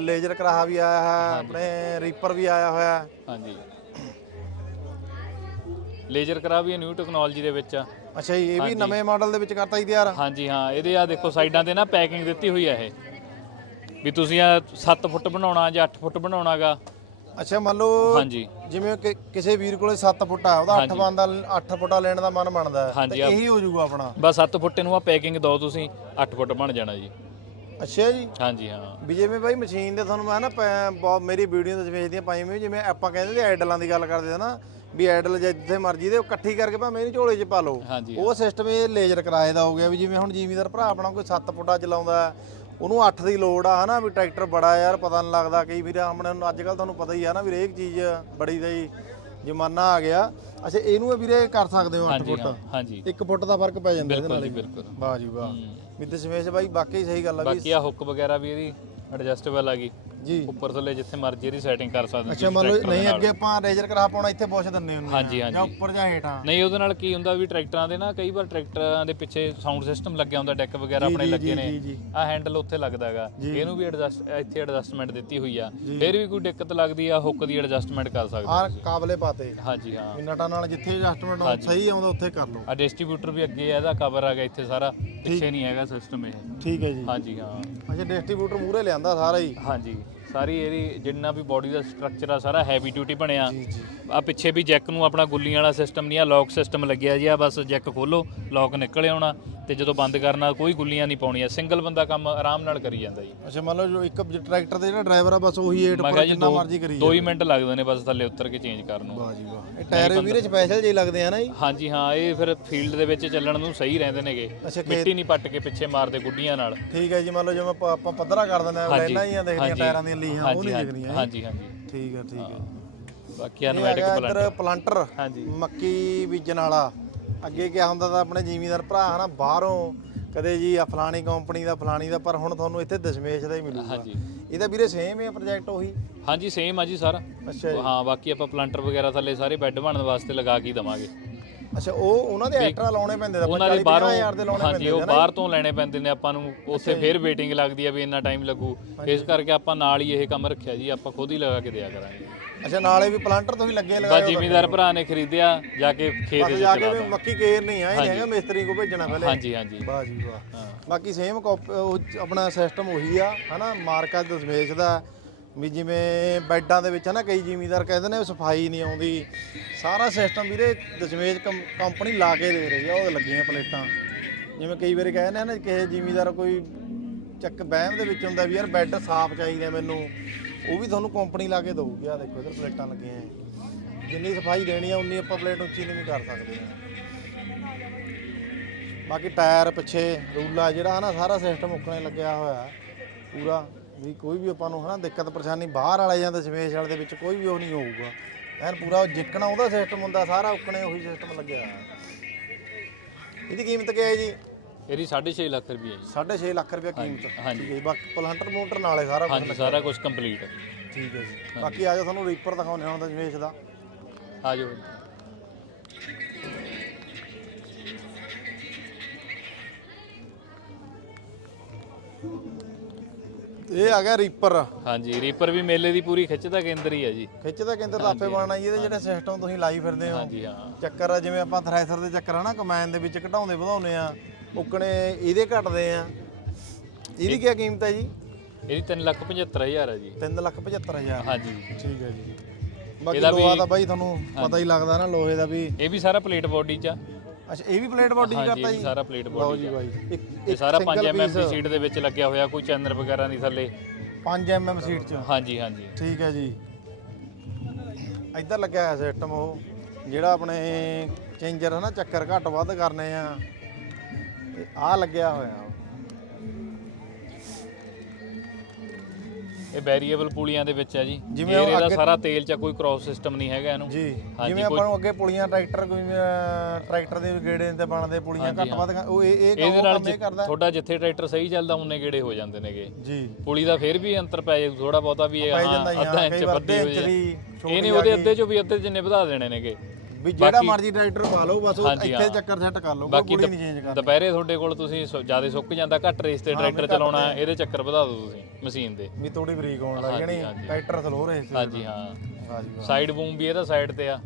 ਲੇਜ਼ਰ ਕਰਾਹਾ ਵੀ ਆਇਆ ਹੈ ਆਪਣੇ ਰੀਪਰ ਵੀ ਆਇਆ ਹੋਇਆ ਹੈ। ਹਾਂਜੀ। ਲੇਜ਼ਰ ਕਰਾ ਵੀ ਨਿਊ ਟੈਕਨੋਲੋਜੀ ਦੇ ਵਿੱਚ ਆ। ਅੱਛਾ ਜੀ ਇਹ ਵੀ ਨਵੇਂ ਮਾਡਲ ਦੇ ਵਿੱਚ ਕਰਤਾ ਜੀ ਤਿਆਰ? ਹਾਂਜੀ ਹਾਂ ਇਹਦੇ ਆ ਦੇਖੋ ਸਾਈਡਾਂ ਤੇ ਨਾ ਪੈਕਿੰਗ ਦਿੱਤੀ ਹੋਈ ਆ ਇਹ। ਵੀ ਤੁਸੀਂ ਆ 7 ਫੁੱਟ ਬਣਾਉਣਾ ਜਾਂ 8 ਫੁੱਟ ਬਣਾਉਣਾਗਾ ਅੱਛਾ ਮੰਨ ਲਓ ਹਾਂਜੀ। ਜਿਵੇਂ ਕਿ ਕਿਸੇ ਵੀਰ ਕੋਲੇ 7 ਫੁੱਟ ਆ ਉਹਦਾ 8 ਬੰਦਾ 8 ਫੁੱਟਾ ਲੈਣ ਦਾ ਮਨ ਬਣਦਾ ਹੈ ਹਾਂਜੀ, ਤੇ ਆ- ਇਹੀ ਹੋ ਜਾਊਗਾ ਆਪਣਾ। ਬਸ 7 ਫੁੱਟ ਨੂੰ ਆ ਪੈਕਿੰਗ ਦਿਓ ਤੁਸੀਂ 8 ਫੁੱਟ ਬਣ ਜਾਣਾ ਜੀ। ਅੱਛਾ ਜੀ। ਹਾਂਜੀ ਹਾਂ। ਵੀ ਜਿਵੇਂ ਬਾਈ ਮਸ਼ੀਨ ਦੇ ਤੁਹਾਨੂੰ ਮੈਂ ਨਾ ਪੈ- ਬਹੁਤ ਮੇਰੀ ਵੀਡੀਓ ਦੇ ਵੇਚਦੀਆਂ ਪਾਈਆਂ ਵੀ ਜਿਵੇਂ ਆਪਾਂ ਕਹਿੰਦੇ ਤੇ ਆਈਡਲਾਂ ਦੀ ਗੱਲ ਕਰਦੇ ਆ ਨਾ ਵੀ ਆਈਡਲ ਜਿੱਥੇ ਮਰਜ਼ੀ ਦੇ ਉਹ ਇਕੱਠੀ ਕਰਕੇ ਭਾਵੇਂ ਇਹਨੂੰ ਝੋਲੇ 'ਚ ਪਾ ਲਓ। ਹਾਂਜੀ ਉਹ ਸਿਸਟਮ ਇਹ ਲੇਜ਼ਰ ਕਿਰਾਏ ਦਾ ਹੋ ਗਿਆ ਵੀ ਜਿਵੇਂ ਹੁਣ ਜ਼ਿਮੀਦਾਰ ਭਰਾ ਆਪਣਾ ਕੋਈ 7 ਫੁੱਟਾ ਚਲਾਉਂਦਾ ਉਹਨੂੰ 8 ਦੀ ਲੋੜ ਆ ਹਨਾ ਵੀ ਟਰੈਕਟਰ ਬੜਾ ਯਾਰ ਪਤਾ ਨਹੀਂ ਲੱਗਦਾ ਕਈ ਵੀਰ ਆਪਣੇ ਨੂੰ ਅੱਜ ਕੱਲ ਤੁਹਾਨੂੰ ਪਤਾ ਹੀ ਆ ਨਾ ਵੀ ਹਰੇਕ ਚੀਜ਼ ਬੜੀ ਦਾ ਹੀ ਜ਼ਮਾਨਾ ਆ ਗਿਆ। ਅੱਛਾ ਇਹਨੂੰ ਇਹ ਵੀਰੇ ਕਰ ਸਕਦੇ ਹੋ 8 ਹਾਂਜੀ ਫੁੱਟ? ਹਾਂ ਹਾਂਜੀ। 1 ਫੁੱਟ ਦਾ ਫ਼ਰਕ ਪੈ ਜਾਂਦਾ ਇਹਦੇ ਬਿਲਕੁਲ ਨਾਲ ਜੀ। ਬਿਲਕੁਲ। ਵਾਹ ਜੀ ਵਾਹ। ਵੀ ਦਸ਼ਮੇਸ਼ ਬਾਈ ਵਾਕਈ ਸਹੀ ਗੱਲ ਆ ਵੀ ਬਾਕੀ ਆ ਹੁੱਕ ਵਗੈਰਾ ਵੀ ਇਹਦੀ ਐਡਜਸਟੇਬਲ ਹੈਗੀ ਜੀ। ਉੱਪਰ ਥੱਲੇ ਜਿੱਥੇ ਮਰਜ਼ੀ ਇਹਦੀ ਸੈਟਿੰਗ ਕਰ ਸਕਦੇ ਅੱਛਾ ਮੰਨ ਲਓ ਨਹੀਂ। ਅੱਗੇ ਆਪਾਂ ਰੇਜਰ ਕਰਾ ਪਾਉਣਾ ਇੱਥੇ ਪੁੱਛ ਦਿੰਦੇ ਹੁੰਦੇ ਹਾਂਜੀ, ਜਾਂ। ਉੱਪਰ ਜਾਂ ਹੇਠਾਂ। ਨਹੀਂ ਉਹਦੇ ਨਾਲ ਕੀ ਹੁੰਦਾ ਵੀ ਟਰੈਕਟਰਾਂ ਦੇ ਨਾ ਕਈ ਵਾਰ ਟਰੈਕਟਰਾਂ ਦੇ ਪਿੱਛੇ ਸਾਊਂਡ ਸਿਸਟਮ ਲੱਗਿਆ ਹੁੰਦਾ ਡੈਕ ਵਗੈਰਾ ਆਪਣੇ ਲੱਗੇ ਨੇ। ਆ ਹੈਂਡਲ ਉੱਥੇ ਲੱਗਦਾ ਹੈਗਾ। ਇਹਨੂੰ ਵੀ ਐਡਜਸਟ ਇੱਥੇ ਐਡਜਸਟਮੈਂਟ ਦਿੱਤੀ ਹੋਈ ਆ। ਫਿਰ ਵੀ ਕੋਈ ਦਿੱਕਤ ਲੱਗਦੀ ਆ ਹੁੱਕ ਦੀ ਐਡਜਸਟਮੈਂਟ ਕਰ ਸਕਦੇ ਆਹ ਕਾਬਲੇ ਪਾਤੇ। ਹਾਂਜੀ ਹਾਂ। ਮਿੰਟਾਂ ਨਾਲ ਜਿੱਥੇ ਐਡਜਸਟਮੈਂਟ ਸਹੀ ਆਉਂਦਾ ਉੱਥੇ ਕਰ ਲਓ। ਆ ਡਿਸਟ੍ਰੀਬਿਊਟਰ ਵੀ ਅੱਗੇ ਆ ਇਹਦਾ ਕਵਰ ਹੈਗਾ ਇੱਥੇ ਸਾਰਾ। ਪਿੱਛੇ ਨਹੀਂ ਹੈਗਾ ਸਿਸਟਮ ਇਹ। ਠੀਕ ਹੈ ਜੀ। ਹਾਂਜੀ ਹਾਂ। ਅੱਛਾ ਡਿਸਟ੍ਰੀਬਿਊਟਰ ਮੂਰੇ ਲਿਆਂਦਾ ਸਾਰਾ ਹੀ। ਹਾਂਜੀ। ਸਾਰੀ ਇਹਦੀ ਜਿੰਨਾ ਵੀ ਬਾਡੀ ਦਾ ਸਟਰਕਚਰ ਆ ਸਾਰਾ ਹੈਵੀ ਡਿਊਟੀ ਬਣਿਆ। ਆ ਪਿੱਛੇ ਵੀ ਜੈਕ ਨੂੰ ਆਪਣਾ ਗੁੱਲੀਆਂ ਵਾਲਾ ਸਿਸਟਮ ਨਹੀਂ ਆ ਲੌਕ ਸਿਸਟਮ ਲੱਗਿਆ ਜੀ ਆ ਬਸ ਜੈਕ ਖੋਲੋ ਲੌਕ ਨਿਕਲ ਆਉਣਾ ਤੇ ਜਦੋਂ ਬੰਦ ਕਰਨਾ ਕੋਈ ਗੁੱਲੀਆਂ ਨਹੀਂ ਪਾਉਣੀਆਂ ਸਿੰਗਲ ਬੰਦਾ ਕੰਮ ਆਰਾਮ ਨਾਲ ਕਰੀ ਜਾਂਦਾ ਜੀ। ਅੱਛਾ ਮੰਨ ਲਓ ਜੋ ਇੱਕ ਟਰੈਕਟਰ ਦੇ ਜਿਹੜਾ ਡਰਾਈਵਰ ਆ ਬਸ ਉਹੀ 8 ਮੈਂ ਪਰ ਜੀ ਜਿੰਨਾ ਮਰਜ਼ੀ ਕਰੀ ਦੋ ਹੀ ਮਿੰਟ ਲੱਗਦੇ ਨੇ ਬਸ ਥੱਲੇ ਉਤਰ ਕੇ ਚੇਂਜ ਕਰਨ ਨੂੰ। ਵਾਹ ਜੀ ਵਾਹ। ਇਹ ਟਾਇਰ ਵੀਰੇ ਸਪੈਸ਼ਲ ਜਿਹੇ ਲੱਗਦੇ ਆ ਨਾ ਜੀ। ਹਾਂਜੀ ਹਾਂ ਇਹ ਫਿਰ ਫੀਲਡ ਦੇ ਵਿੱਚ ਚੱਲਣ ਨੂੰ ਸਹੀ ਰਹਿੰਦੇ ਨੇਗੇ। ਅੱਛਾ, ਖੇਤ- ਮਿੱਟੀ ਨਹੀਂ ਪੱਟ ਕੇ ਪਿੱਛੇ ਮਾਰਦੇ ਗੁੱਡੀਆਂ ਨਾਲ। ਠੀਕ ਹੈ ਜੀ ਮੰਨ ਲਓ ਜਿਵੇਂ ਆਪਾਂ ਆਪਾਂ ਪੱਧਰਾ ਕਰ ਦਿੰਦੇ ਆ ਹਾਂਜੀ ਹੀ ਆ ਦੇਖਦੀਆਂ ਹਾਂਜੀ, ਟਾਇਰਾਂ ਦੀਆਂ ਲੀਹਾਂ ਉਹ ਹਾਂਜੀ, ਨਹੀਂ ਹਾਂਜੀ, ਦਿਖਦੀਆਂ ਹਾਂਜੀ ਹਾਂਜੀ। ਠੀਕ ਹੈ ਠੀਕ ਹੈ। ਬਾਕੀ ਇਹ ਅਨਮੈਟਿਕ ਹੈਗਾ ਪਲਾਂਟ। ਇੱਧਰ ਪਲਾਂਟਰ ਹਾਂਜੀ। ਮੱਕੀ ਬੀਜਣ ਵਾਲਾ। ਅੱਗੇ ਕਿਆ ਹੁੰਦਾ ਤਾਂ ਆਪਣੇ ਜ਼ਿਮੀਂਦਾਰ ਭਰਾ ਹਨਾ ਬਾਹਰੋਂ ਕਦੇ ਜੀ ਆ ਫਲਾਣੀ ਕੰਪਨੀ ਦਾ ਫਲਾਣੀ ਦਾ ਪਰ ਹੁਣ ਤੁਹਾਨੂੰ ਇੱਥੇ ਦਸ਼ਮੇਸ਼ ਦਾ ਹੀ ਮਿਲੂਗਾ। ਹਾਂਜੀ। ਇਹਦਾ ਵੀਰੇ ਸੇਮ ਹੈ ਪ੍ਰੋਜੈਕਟ ਉਹੀ। ਹਾਂਜੀ ਸੇਮ ਆ ਜੀ ਸਾਰਾ। ਅੱਛਾ ਜੀ। ਹਾਂ ਬਾਕੀ ਆਪਾਂ ਪਲਾਂਟਰ ਵਗੈਰਾ ਥੱਲੇ ਸਾਰੇ ਬੈੱਡ ਬਣਨ ਵਾਸਤੇ ਲਗਾ ਕੇ ਹੀ ਦਵਾਂਗੇ। ਅੱਛਾ ਉਹ ਉਹਨਾਂ ਦੇ ਐਕਟਰਾ ਲਾਉਣੇ ਪੈਂਦੇ ਦਾ ਉਹਨਾਂ ਦੇ 40 ਬਾਹਰੋਂ ਦੇ ਹਾਂਜੀ ਉਹ ਬਾਹਰ ਤੋਂ ਲੈਣੇ ਪੈਂਦੇ ਨੇ ਆਪਾਂ ਨੂੰ ਉੱਥੇ ਫਿਰ ਵੇਟਿੰਗ ਲੱਗਦੀ ਆ ਵੀ ਇੰਨਾ ਟਾਈਮ ਲੱਗੂ। ਇਸ ਕਰਕੇ ਆਪਾਂ ਨਾਲ ਹੀ ਇਹ ਕੰਮ ਰੱਖਿਆ ਜੀ ਆਪਾਂ ਖੁਦ ਹੀ ਲਗਾ ਕੇ ਦਿਆ ਕਰਾਂਗੇ। ਅੱਛਾ ਨਾਲੇ ਵੀ ਪਲਾਂਟਰ ਤੋਂ ਵੀ ਲੱਗੇ ਬਸ ਲਗਾਏ ਜ਼ਿਮੀਦਾਰ ਭਰਾ ਨੇ ਖਰੀਦਿਆ ਜਾ ਕੇ ਖੇਤ ਬਸ ਵਿੱਚ ਜਾ ਕੇ ਵੀ ਦਾਂ ਮੱਕੀ ਕੇਰ ਨਹੀਂ ਆ ਇਹ ਨਹੀਂ ਹੈਗਾ ਮਿਸਤਰੀ ਕੋ ਭੇਜਣਾ ਪਹਿਲੇ। ਹਾਂਜੀ ਹਾਂਜੀ। ਵਾਹ ਜੀ ਵਾਹ। ਹਾਂ। ਬਾਕੀ ਸੇਮ ਆਪਣਾ ਸਿਸਟਮ ਉਹੀ ਆ ਹਨਾ ਮਾਰਕਾ ਦਸ਼ਮੇਸ਼ ਦਾ ਵੀ ਜਿਵੇਂ ਬੈੱਡਾਂ ਦੇ ਵਿੱਚ ਨਾ ਕਈ ਜ਼ਿਮੀਂਦਾਰ ਕਹਿੰਦੇ ਨੇ ਸਫ਼ਾਈ ਨਹੀਂ ਆਉਂਦੀ। ਸਾਰਾ ਸਿਸਟਮ ਵੀਰੇ ਦਸ਼ਮੇਸ਼ ਕੰਪਨੀ ਲਾ ਕੇ ਦੇ ਰਹੀ ਆ, ਉਹ ਲੱਗੀਆਂ ਪਲੇਟਾਂ। ਜਿਵੇਂ ਕਈ ਵਾਰੀ ਕਹਿੰਦੇ ਨੇ ਕਿਸੇ ਜ਼ਿਮੀਂਦਾਰ ਕੋਈ ਚੱਕ ਬਹਿਮ ਦੇ ਵਿੱਚ ਹੁੰਦਾ ਵੀ ਯਾਰ ਬੈੱਡ ਸਾਫ਼ ਚਾਹੀਦਾ ਮੈਨੂੰ, ਉਹ ਵੀ ਤੁਹਾਨੂੰ ਕੰਪਨੀ ਲਾ ਕੇ ਦਊਗੀ। ਆ ਦੇਖੋ ਇਧਰ ਪਲੇਟਾਂ ਲੱਗੀਆਂ ਹੈ। ਜਿੰਨੀ ਸਫ਼ਾਈ ਦੇਣੀ ਆ, ਉਨੀ ਆਪਾਂ ਪਲੇਟ ਉੱਚੀ ਨਹੀਂ ਕਰ ਸਕਦੇ। ਆ ਬਾਕੀ ਟਾਇਰ ਪਿੱਛੇ, ਰੂਲਾ ਜਿਹੜਾ ਨਾ ਸਾਰਾ ਸਿਸਟਮ ਉੱਕਣੇ ਲੱਗਿਆ ਹੋਇਆ, ਪੂਰਾ। ਵੀ ਕੋਈ ਵੀ ਆਪਾਂ ਨੂੰ ਹਨਾ ਦਿੱਕਤ ਪਰੇਸ਼ਾਨੀ ਬਾਹਰ ਵਾਲੇ ਜਾਂ ਦਸ਼ਮੇਸ਼ ਵਾਲੇ ਦੇ ਵਿੱਚ ਕੋਈ ਵੀ ਉਹ ਨਹੀਂ ਹੋਊਗਾ। ਐਨ ਪੂਰਾ ਜਿੱਕਣਾ ਉਹਦਾ ਸਿਸਟਮ ਹੁੰਦਾ ਸਾਰਾ ਉੱਕਣੇ ਉਹੀ ਸਿਸਟਮ ਲੱਗਿਆ ਹੋਇਆ। ਇਹਦੀ ਕੀਮਤ ਕੀ ਹੈ ਜੀ? ਇਹਦੀ 6.5 ਲੱਖ ਰੁਪਏ ਜੀ। 6.5 ਲੱਖ ਰੁਪਏ ਕੀਮਤ। ਹਾਂਜੀ। ਠੀਕ ਹੈ ਜੀ ਬਾਕੀ ਪਲਾਂਟਰ ਮੋਟਰ ਨਾਲੇ ਸਾਰਾ ਕੁਝ ਹਾਂਜੀ ਸਾਰਾ ਕੁਝ ਕੰਪਲੀਟ ਹੈ। ਠੀਕ ਹੈ ਜੀ। ਬਾਕੀ ਆ ਜਾਓ ਤੁਹਾਨੂੰ ਰੀਪਰ ਦਿਖਾਉਂਦੇ ਹਾਂ ਦਸ਼ਮੇਸ਼ ਦਾ। ਆ ਜਾਓ। ਇਹ ਆ ਗਿਆ ਰੀਪਰ ਹਾਂਜੀ ਰੀਪਰ ਵੀ ਮੇਲੇ ਦੀ ਪੂਰੀ ਖਿੱਚ ਦਾ ਕੇਂਦਰ ਹੀ ਹੈ ਜੀ। ਖਿੱਚ ਦਾ ਕੇਂਦਰ ਤਾਂ ਆਪੇ ਬਣਨਾ ਜੀ ਇਹਦੇ ਜਿਹੜੇ ਸਿਸਟਮ ਤੁਸੀਂ ਲਾਈ ਫਿਰਦੇ ਹੋ। ਹਾਂਜੀ ਹਾਂ। ਚੱਕਰ ਆ ਜਿਵੇਂ ਆਪਾਂ ਥ੍ਰੈਸ਼ਰ ਦੇ ਚੱਕਰ ਆ ਨਾ ਕਮੈਨ ਦੇ ਵਿੱਚ ਘਟਾਉਂਦੇ ਵਧਾਉਂਦੇ ਆ ਉਕਣੇ ਇਹਦੇ ਘਟਦੇ ਆ। ਇਹਦੀ ਕੀ ਕੀਮਤ ਹੈ ਜੀ? ਇਹਦੀ 375000 ਹੈ ਜੀ। 375000 ਹਾਂਜੀ। ਠੀਕ ਹੈ ਜੀ। ਬਾਕੀ ਲੋਹਾ ਦਾ ਬਾਈ ਤੁਹਾਨੂੰ ਪਤਾ ਹੀ ਲੱਗਦਾ ਨਾ ਲੋਹੇ ਦਾ ਵੀ। ਇਹ ਵੀ ਸਾਰਾ ਪਲੇਟ ਬੋਡੀ ਚ ਆ। ਅੱਛਾ ਇਹ ਵੀ ਪਲੇਟ ਬਾਡੀ ਕਰਤਾ ਜੀ? ਵੀ ਸਾਰਾ ਪਲੇਟ ਲਓ ਬੋਡੀ ਜੀ ਬਾਈ। ਇੱਕ ਇਹ ਸਾਰਾ 5 ਐਮਐਮ ਦੀ ਸੀਟ ਦੇ ਵਿੱਚ ਲੱਗਿਆ ਹੋਇਆ ਕੋਈ ਚੈਨਲ ਵਗੈਰਾ ਨਹੀਂ ਥੱਲੇ। 5 ਐਮਐਮ ਸੀਟ ਚ। ਹਾਂਜੀ ਹਾਂਜੀ। ਠੀਕ ਹੈ ਜੀ। ਇੱਧਰ ਲੱਗਿਆ ਹੋਇਆ ਸਿਸਟਮ ਉਹ ਜਿਹੜਾ ਆਪਣੇ ਚੇਂਜਰ ਹੈ ਨਾ ਚੱਕਰ ਘੱਟ ਵੱਧ ਕਰਨੇ ਆ। ਤੇ ਆਹ ਲੱਗਿਆ ਹੋਇਆ। ਇਹ ਵੈਰੀਏਬਲ ਪੁਲੀਆਂ ਦੇ ਵਿੱਚ ਹੈ ਜੀ। ਜਿਵੇਂ ਉਹ ਇਹਦਾ ਅੱਗੇ- ਸਾਰਾ ਤੇਲ ਚ ਕੋਈ ਕ੍ਰਾਸ ਸਿਸਟਮ ਨਹੀਂ ਹੈਗਾ ਇਹਨੂੰ। ਜੀ ਹਾਂਜੀ, ਜਿਵੇਂ ਆਪਾਂ ਨੂੰ ਅੱਗੇ ਪੁਲੀਆਂ ਟਰੈਕਟਰ ਕੋਈ ਅਹ, ਟਰੈਕਟਰ ਦੇ ਗੇੜੇ ਤੇ ਬਣਦੇ ਪੁਲੀਆਂ ਘੱਟ ਵੱਧ ਉਹ ਇਹ ਇਹ ਕੰਮ ਇਹਦੇ ਨਾਲ ਕੰਮ ਇਹ ਕਰਦਾ। ਤੁਹਾਡਾ ਜਿੱਥੇ ਟਰੈਕਟਰ ਸਹੀ ਚੱਲਦਾ ਉਹਨੇ ਗੇੜੇ ਹੋ ਜਾਂਦੇ ਨੇਗੇ। ਜੀ। ਪੁਲੀ ਦਾ ਫਿਰ ਵੀ ਅੰਤਰ ਪੈ ਜਾਊ ਥੋੜਾ ਬਹੁਤਾ ਵੀ ਇਹ ਪੈ ਹਾਂ ਜਾਂਦਾ ਹੀ, ਹਾਂ, ਅੱਧਾ ਕਈ ਇੰਚ ਵਾਰ ਵੱਧੀ ਅੱਧੇ ਹੋਈ ਇੰਚ ਹੈ। ਦੀ ਛੋਟੀ ਇਹਨੇ ਆ ਉਹਦੇ ਗਈ। ਅੱਧੇ ਚੋਂ ਵੀ ਅੱਧੇ ਜਿੰਨੇ ਵਧਾ ਦੇਣੇ ਨੇਗੇ। ਵੀ ਜਿਹੜਾ ਬਾਕੀ- ਮਰਜ਼ੀ ਟਰੈਕਟਰ ਪਾ ਲਓ ਬਸ ਉਹ ਹਾਂਜੀ, ਇੱਥੇ ਹਾਂ। ਚੱਕਰ ਸੈੱਟ ਕਰ ਲਓ ਕੋਈ ਬਾਕੀ ਨਹੀਂ ਚੇਂਜ ਕਰਨੀ ਦੁਪਹਿਰੇ ਤੁਹਾਡੇ ਕੋਲ ਤੁਸੀਂ ਜ਼ਿਆਦਾ ਸੁੱਕ ਜਾਂਦਾ ਘੱਟ ਰੇਸ ਤੇ ਟਰੈਕਟਰ ਚਲਾਉਣਾ ਇਹਦੇ ਚੱਕਰ ਵਧਾ ਦਿਓ ਤੁਸੀਂ ਮਸ਼ੀਨ ਦੇ ਵੀ ਥੋੜੀ ਬਰੀਕ ਹੋਣ ਲੱਗ ਜਾਣੀ ਹਾਂਜੀ। ਟਰੈਕਟਰ ਸਲੋ ਰਹੇ ਸੀ ਹਾਂਜੀ ਹਾਂ ਹਾਂਜੀ। ਸਾਈਡ ਬੂਮ ਵੀ ਇਹਦਾ ਸਾਈਡ ਤੇ ਆ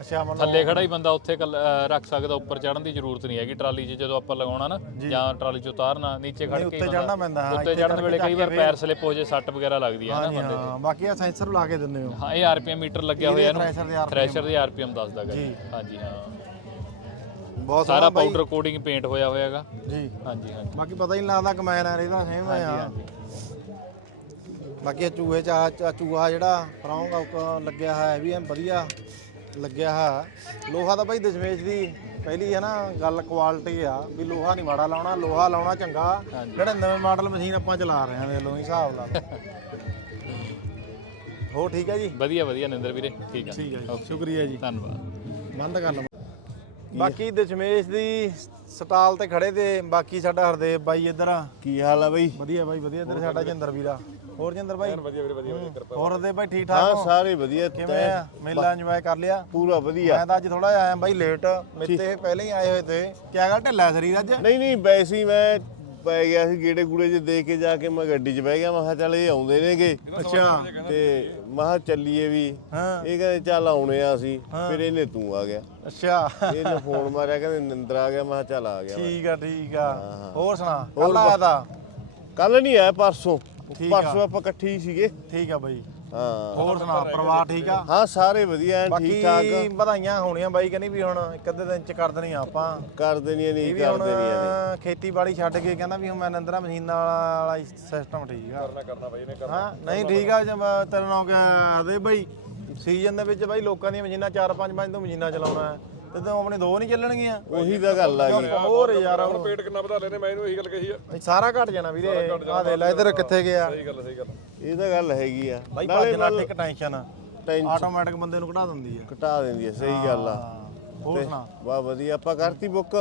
ਅੱਛਾ ਮਤਲਬ ਥੱਲੇ ਖੜਾ ਹੀ ਬੰਦਾ ਉੱਥੇ ਕੱਲ- ਅਹ ਰੱਖ ਸਕਦਾ ਉੱਪਰ ਚੜਨ ਦੀ ਜ਼ਰੂਰਤ ਨਹੀਂ ਹੈਗੀ ਟਰਾਲੀ 'ਚ ਜਦੋਂ ਆਪਾਂ ਲਗਾਉਣਾ ਨਾ ਜਾਂ। ਟਰਾਲੀ 'ਚ ਉਤਾਰਨਾ ਨੀਚੇ ਖੜ ਕੇ ਉੱਤੇ ਚੜ੍ਹਨਾ ਪੈਂਦਾ, ਹਾਂ, ਉੱਤੇ ਇੱਥੇ ਚੜਨ ਵੇਲੇ ਕਈ ਵਾਰ ਪੈਰ ਸਲਿੱਪ ਹੋ ਜੇ ਸੱਟ ਵਗੈਰਾ ਲੱਗਦੀ ਹੈ ਨਾ ਬੰਦੇ ਹਾਂ ਬਾਕੀ ਆ ਸੈਂਸਰ ਲਾ ਕੇ ਦਿੰਦੇ ਹੋ। ਹਾਂ ਇਹ ਆਰਪੀਐਮ ਮੀਟਰ ਲੱਗਿਆ ਹੋਇਆ ਇਹਨੂੰ। ਥ੍ਰੈਸ਼ਰ ਦੇ RPM ਥ੍ਰੈਸ਼ਰ ਦੇ ਆਰਪੀਐਮ ਦੱਸਦਾ ਗਾ ਜੀ। ਹਾਂਜੀ ਹਾਂ। ਬਹੁਤ ਸਾਰਾ ਸੋਹਣਾ ਪਾਊਡਰ ਕੋਡਿੰਗ ਪੇਂਟ ਹੋਇਆ ਹੋਇਆਗਾ। ਜੀ। ਹਾਂਜੀ ਹਾਂਜੀ। ਬਾਕੀ ਪਤਾ ਹੀ ਨਹੀਂ ਲੱਗਦਾ ਕਮੈਨ ਆ ਇਹਦਾ ਸੇਮ ਆ। ਹਾਂਜੀ ਬਾਕੀ ਇਹ ਚੂਹੇ ਚ ਚੂਹਾ ਜਿਹੜਾ ਫਰਾਉਂਗਾ ਲੱਗਿਆ ਹੋਇਆ ਇਹ ਵੀ ਐਨ ਵਧੀਆ। ਲੱਗਿਆ ਹੋਇਆ ਲੋਹਾ ਤਾਂ ਬਾਈ ਦਸ਼ਮੇਸ਼ ਦੀ ਪਹਿਲੀ ਹੈ ਨਾ ਗੱਲ ਕੁਆਲਿਟੀ ਆ ਵੀ ਲੋਹਾ ਨਹੀਂ ਮਾੜਾ ਲਾਉਣਾ ਲੋਹਾ ਲਾਉਣਾ ਚੰਗਾ। ਜਿਹੜੇ ਨਵੇਂ ਮਾਡਲ ਮਸ਼ੀਨ ਆਪਾਂ ਚਲਾ ਰਹੇ ਹਾਂ ਦੇਖ ਲਓ ਹਿਸਾਬ ਨਾਲ। ਹੋ ਠੀਕ ਹੈ ਜੀ? ਵਧੀਆ ਵਧੀਆ ਨਿੰਦਰ ਵੀਰੇ ਠੀਕ ਆ। ਠੀਕ ਹੈ ਸ਼ੁਕਰੀਆ ਜੀ। ਧੰਨਵਾਦ। ਬੰਦ ਕਰ ਲਵਾਂ ਬਾਕੀ ਦਸ਼ਮੇਸ਼ ਦੀ ਸਟਾਲ ਤੇ ਖੜੇ ਤੇ ਬਾਕੀ ਸਾਡਾ ਹਰਦੇਵ ਬਾਈ ਇੱਧਰ ਆ। ਕੀ ਹਾਲ ਆ ਬਈ? ਵਧੀਆ ਬਾਈ ਵਧੀਆ ਇੱਧਰ ਸਾਡਾ ਜਿੰਦਰ ਵੀਰਾ ਹੋਰ ਜਿੰਦਰ ਬਾਈ? ਵਧੀਆ ਵੀਰੇ ਵਧੀਆ ਹੋਰ ਹਰਦੇਵ ਬਾਈ ਠੀਕ ਠਾਕ ਹਾਂ ਹੋ? ਸਾਰੇ ਵਧੀਆ ਕਿਵੇਂ ਆ? ਮੇਲਾ ਇੰਜੋਏ ਕਰ ਲਿਆ? ਪੂਰਾ ਵਧੀਆ। ਮੈਂ ਤਾਂ ਅੱਜ ਥੋੜਾ ਜਿਹਾ ਆਇਆ ਬਾਈ ਲੇਟ ਮੇਤੇ ਪਹਿਲੇ ਹੀ ਆਏ ਹੋਏ ਤੇ। ਕਿਆ ਗੱਲ ਢਿੱਲਾ ਸਰੀਰ ਅੱਜ? ਨਹੀਂ ਨਹੀਂ ਵੈਸੇ ਹੀ ਮੈਂ ਪੈ ਗਿਆ ਸੀ ਗੇੜੇ ਗੂੜੇ ਚ ਦੇ ਕੇ ਜਾ ਕੇ ਮੈਂ ਗੱਡੀ 'ਚ ਬਹਿ ਗਿਆ ਮੈਂ ਕਿਹਾ ਚੱਲ ਇਹ ਆਉਂਦੇ ਨੇਗੇ। ਅੱਛਾ। ਤੇ ਮੈਂ ਕਿਹਾ ਚੱਲੀਏ ਵੀ। ਹਾਂ। ਇਹ ਕਹਿੰਦੇ ਚੱਲ ਆਉਣੇ ਆ ਅਸੀਂ ਫਿਰ ਇਹਨੇ ਤੂੰ ਆ ਗਿਆ। ਅੱਛਾ। ਇਹਨੇ ਫੋਨ ਮਾਰਿਆ ਕਹਿੰਦੇ ਨਿੰਦਰ ਆ ਗਿਆ ਮੈਂ ਕਿਹਾ ਚੱਲ ਆ ਗਿਆ ਠੀਕ ਆ ਠੀਕ ਆ। ਹੋਰ ਸੁਣਾ ਕੱਲ ਆਇਆ ਤਾਂ? ਕੱਲ ਨਹੀਂ ਆਇਆ ਪਰਸੋਂ। ਪਰਸੋਂ ਆਪਾਂ ਇਕੱਠੇ ਹੀ ਸੀਗੇ। ਠੀਕ ਆ ਬਾਈ। ਹਾਂ। ਹੋਰ ਸੁਣਾ ਪਰਿਵਾਰ ਠੀਕ ਆ? ਹਾਂ ਸਾਰੇ ਵਧੀਆ ਐਨ ਠੀਕ ਠਾਕ ਬਾਕੀ ਵਧਾਈਆਂ ਹੋਣੀਆਂ ਬਾਈ ਕਹਿੰਦੀ ਵੀ ਹੁਣ ਇੱਕ ਅੱਧੇ ਦਿਨ ਚ ਕਰ ਦੇਣੀ ਆਪਾਂ। ਕਰ ਦੇਣੀਆਂ ਨਹੀਂ ਵੀ ਕਰ ਹੁਣ ਦੇਣੀਆਂ ਨੇ। ਖੇਤੀਬਾੜੀ ਛੱਡ ਕੇ ਕਹਿੰਦਾ ਵੀ ਹੁਣ ਮੈਂ ਨੰਦਰਾ ਮਸ਼ੀਨਾਂ ਵਾਲਾ ਸਿਸਟਮ ਠੀਕ ਆ। ਕਰਨਾ ਕਰਨਾ ਬਾਈ ਨੇ ਕਰਨਾ। ਹਾਂ ਨਹੀਂ ਠੀਕ ਆ ਜਦ ਤੇਰਾ ਨਾਮ ਕਿਆ ਦੇ ਬਾਈ ਸੀਜ਼ਨ ਦੇ ਵਿੱਚ ਬਾਈ ਲੋਕਾਂ ਦੀਆਂ ਮਸ਼ੀਨਾਂ 4 5 5 ਤੋਂ ਮਸ਼ੀਨਾਂ ਚਲਾਉਣਾ ਹੈ ਤੇ ਤੂੰ ਆਪਣੇ ਦੋ ਨਹੀਂ ਚੱਲਣਗੀਆਂ। ਉਹੀ ਤਾਂ ਗੱਲ ਆ ਗਈ। ਹੋਰ ਯਾਰ ਹੁਣ ਪੇਟ ਕਿੰਨਾ ਵਧਾ ਲੈਨੇ ਮੈਂ ਇਹਨੂੰ ਇਹੀ ਗੱਲ ਕਹੀ ਆ। ਸਾਰਾ ਘਟ ਜਾਣਾ ਵੀਰੇ ਆ ਦੇ ਲੈ ਇਧਰ ਕਿੱਥੇ ਗਿਆ। ਸਹੀ ਗੱਲ ਸਹੀ ਗੱਲ ਇਹ ਤਾਂ ਗੱਲ ਹੈਗੀ ਆ। ਬਾਈ ਨਾਲੇ ਭੱਜ ਲੱਟ ਇੱਕ ਟੈਨਸ਼ਨ ਟੈਨਸ਼ਨ ਆਟੋਮੈਟਿਕ ਬੰਦੇ ਨੂੰ ਘਟਾ ਦਿੰਦੀ ਆ। ਘਟਾ ਦਿੰਦੀ ਆ ਸਹੀ ਗੱਲ ਆ। ਹਾਂ ਹੋਰ ਸੁਣਾ? ਵਾਹ ਵਧੀਆ ਆਪਾਂ ਕਰਤੀ ਬੁੱਕ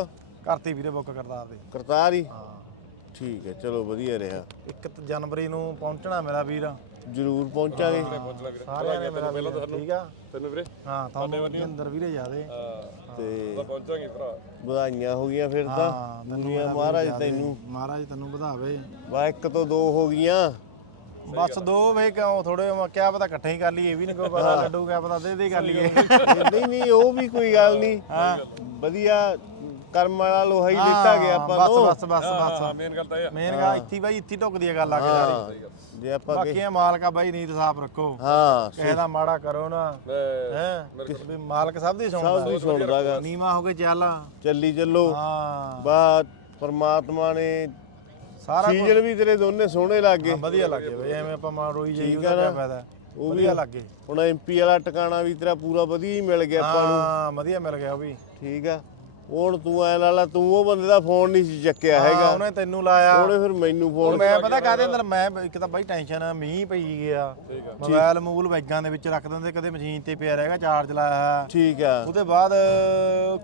ਕਰਤੀ ਵੀਰੇ ਬੁੱਕ ਕਰਤਾਰ ਦੇ। ਕਰਤਾਰ ਹੀ? ਹਾਂ। ਠੀਕ ਹੈ ਚਲੋ ਵਧੀਆ ਰਿਹਾ। 1 ਜਨਵਰੀ ਨੂੰ ਪਹੁੰਚਣਾ ਮੇਰਾ ਵੀਰ। ਜਰੂਰ ਪਹੁੰਚਾਂਗੇ। ਸਾਰਿਆਂ ਨੇ ਮੇਰਾ ਵੀਰ ਠੀਕ ਆ? ਤੈਨੂੰ ਵੀਰੇ? ਹਾਂ ਤੁਹਾਨੂੰ ਅੰਦਰ ਵੀਰੇ ਜਾਦੇ ਤੇ ਪਹੁੰਚਾਂਗੇ ਭਰਾ। ਵਧਾਈਆਂ ਹੋ ਗਈਆਂ ਫਿਰ ਤਾਂ। ਹਾਂ ਮਹਾਰਾਜ ਤੈਨੂੰ। ਮਹਾਰਾਜ ਤੈਨੂੰ ਵਧਾਵੇ। ਵਾ ਇੱਕ ਤੋਂ ਦੋ ਹੋ ਗਈਆਂ। ਬਸ ਦੋ ਵੇ ਕਿਉਂ ਥੋੜੇ ਕਿਆ ਪਤਾ ਇਕੱਠੇ ਹੀ ਕਰ ਲਈਏ ਇਹ ਵੀ ਨਹੀਂ ਕੋਈ ਪਤਾ ਲੱਡੂ ਕਿਆ ਪਤਾ ਦੇ ਦੇ ਕਰ ਲਈਏ। ਨਹੀਂ ਨਹੀਂ ਉਹ ਵੀ ਕੋਈ ਗੱਲ ਨਹੀਂ। ਵਧੀਆ ਕਰਮ ਵਾਲਾ ਲੋਹਾ ਹੀ ਦਿੱਤਾ ਗਿਆ ਆਪਾਂ ਬਸ ਨੂੰ। ਬਸ ਬਸ ਬਸ। ਮੇਨ ਗੱਲ ਤਾਂ ਇਹ ਆ। ਮੇਨ ਗਾ ਇੱਥੇ ਬਾਈ ਇੱਥੇ ਢੁੱਕਦੀ ਆ ਗੱਲ ਆ ਕੇ ਹਾਂ, ਜੇ ਆਪਾਂ ਕਿ- ਬਾਕੀਆਂ ਮਾਲਕਾ ਬਾਈ ਨੀਤ ਸਾਫ਼ ਰੱਖੋ। ਹਾਂ ਕਿਸੇ ਦਾ ਮਾੜਾ ਕਰੋ ਨਾ। ਹੈ? ਵੀ ਮਾਲਕ ਸਭ ਦੀ ਸਭ ਸੁਣਦਾ ਦੀ ਸੁਣਦਾਗਾ ਨੀਵਾ ਹੋ ਕੇ ਚੱਲ। ਚੱਲੀ ਚੱਲੋ। ਹਾਂ। ਬਾਤ ਪਰਮਾਤਮਾ ਨੇ ਸਾਰਾ ਸੀਜ਼ਨ ਵੀ ਤੇਰੇ ਦੋਨੇ ਸੋਹਣੇ ਲੱਗ। ਵਧੀਆ ਲੱਗੇ ਬਈ ਐਵੇਂ ਆਪਾਂ ਮਾਂ ਰੋਈ ਜਾਈ ਠੀਕ ਉਹਦਾ ਆ ਨਾ? ਕਿਆ ਫਾਇਦਾ ਉਹ ਵੀ ਵਧੀਆ ਲੱਗੇ। ਹੁਣ ਐਮਪੀ ਵਾਲਾ ਟਿਕਾਣਾ ਵੀ ਤੇਰਾ ਪੂਰਾ ਵਧੀਆ ਹੀ ਮਿਲ ਗਿਆ ਆਪਾਂ ਨੂੰ। ਹਾਂ ਵਧੀਆ ਮਿਲ ਗਿਆ ਉਹ ਵੀ। ਠੀਕ ਆ। ਹੁਣ ਤੂੰ ਐ ਲਾਲਾ ਤੂੰ ਉਹ ਬੰਦੇ ਦਾ ਫੋਨ ਨਹੀਂ ਸੀ ਚੱਕਿਆ ਹਾਂ, ਹੈਗਾ। ਉਹਨੇ ਤੈਨੂੰ ਲਾਇਆ। ਉਹਨੇ ਫਿਰ ਮੈਨੂੰ ਉਹ ਫੋਨ ਮੈਂ ਪਤਾ ਕਾਹਦੇ ਅੰਦਰ ਮੈਂ ਇੱਕ ਤਾਂ ਬਾਈ ਟੈਨਸ਼ਨ ਮੀਂਹ ਪਈ ਗਿਆ। ਮੋਬਾਈਲ ਮੂਲ ਬੈਗਾਂ ਦੇ ਵਿੱਚ ਰੱਖ ਦਿੰਦੇ ਕਦੇ ਮਸ਼ੀਨ ਤੇ ਪਿਆ ਰਹੇਗਾ ਚਾਰਜ ਲਾਇਆ ਹੋਇਆ। ਠੀਕ ਆ। ਉਹਦੇ ਬਾਅਦ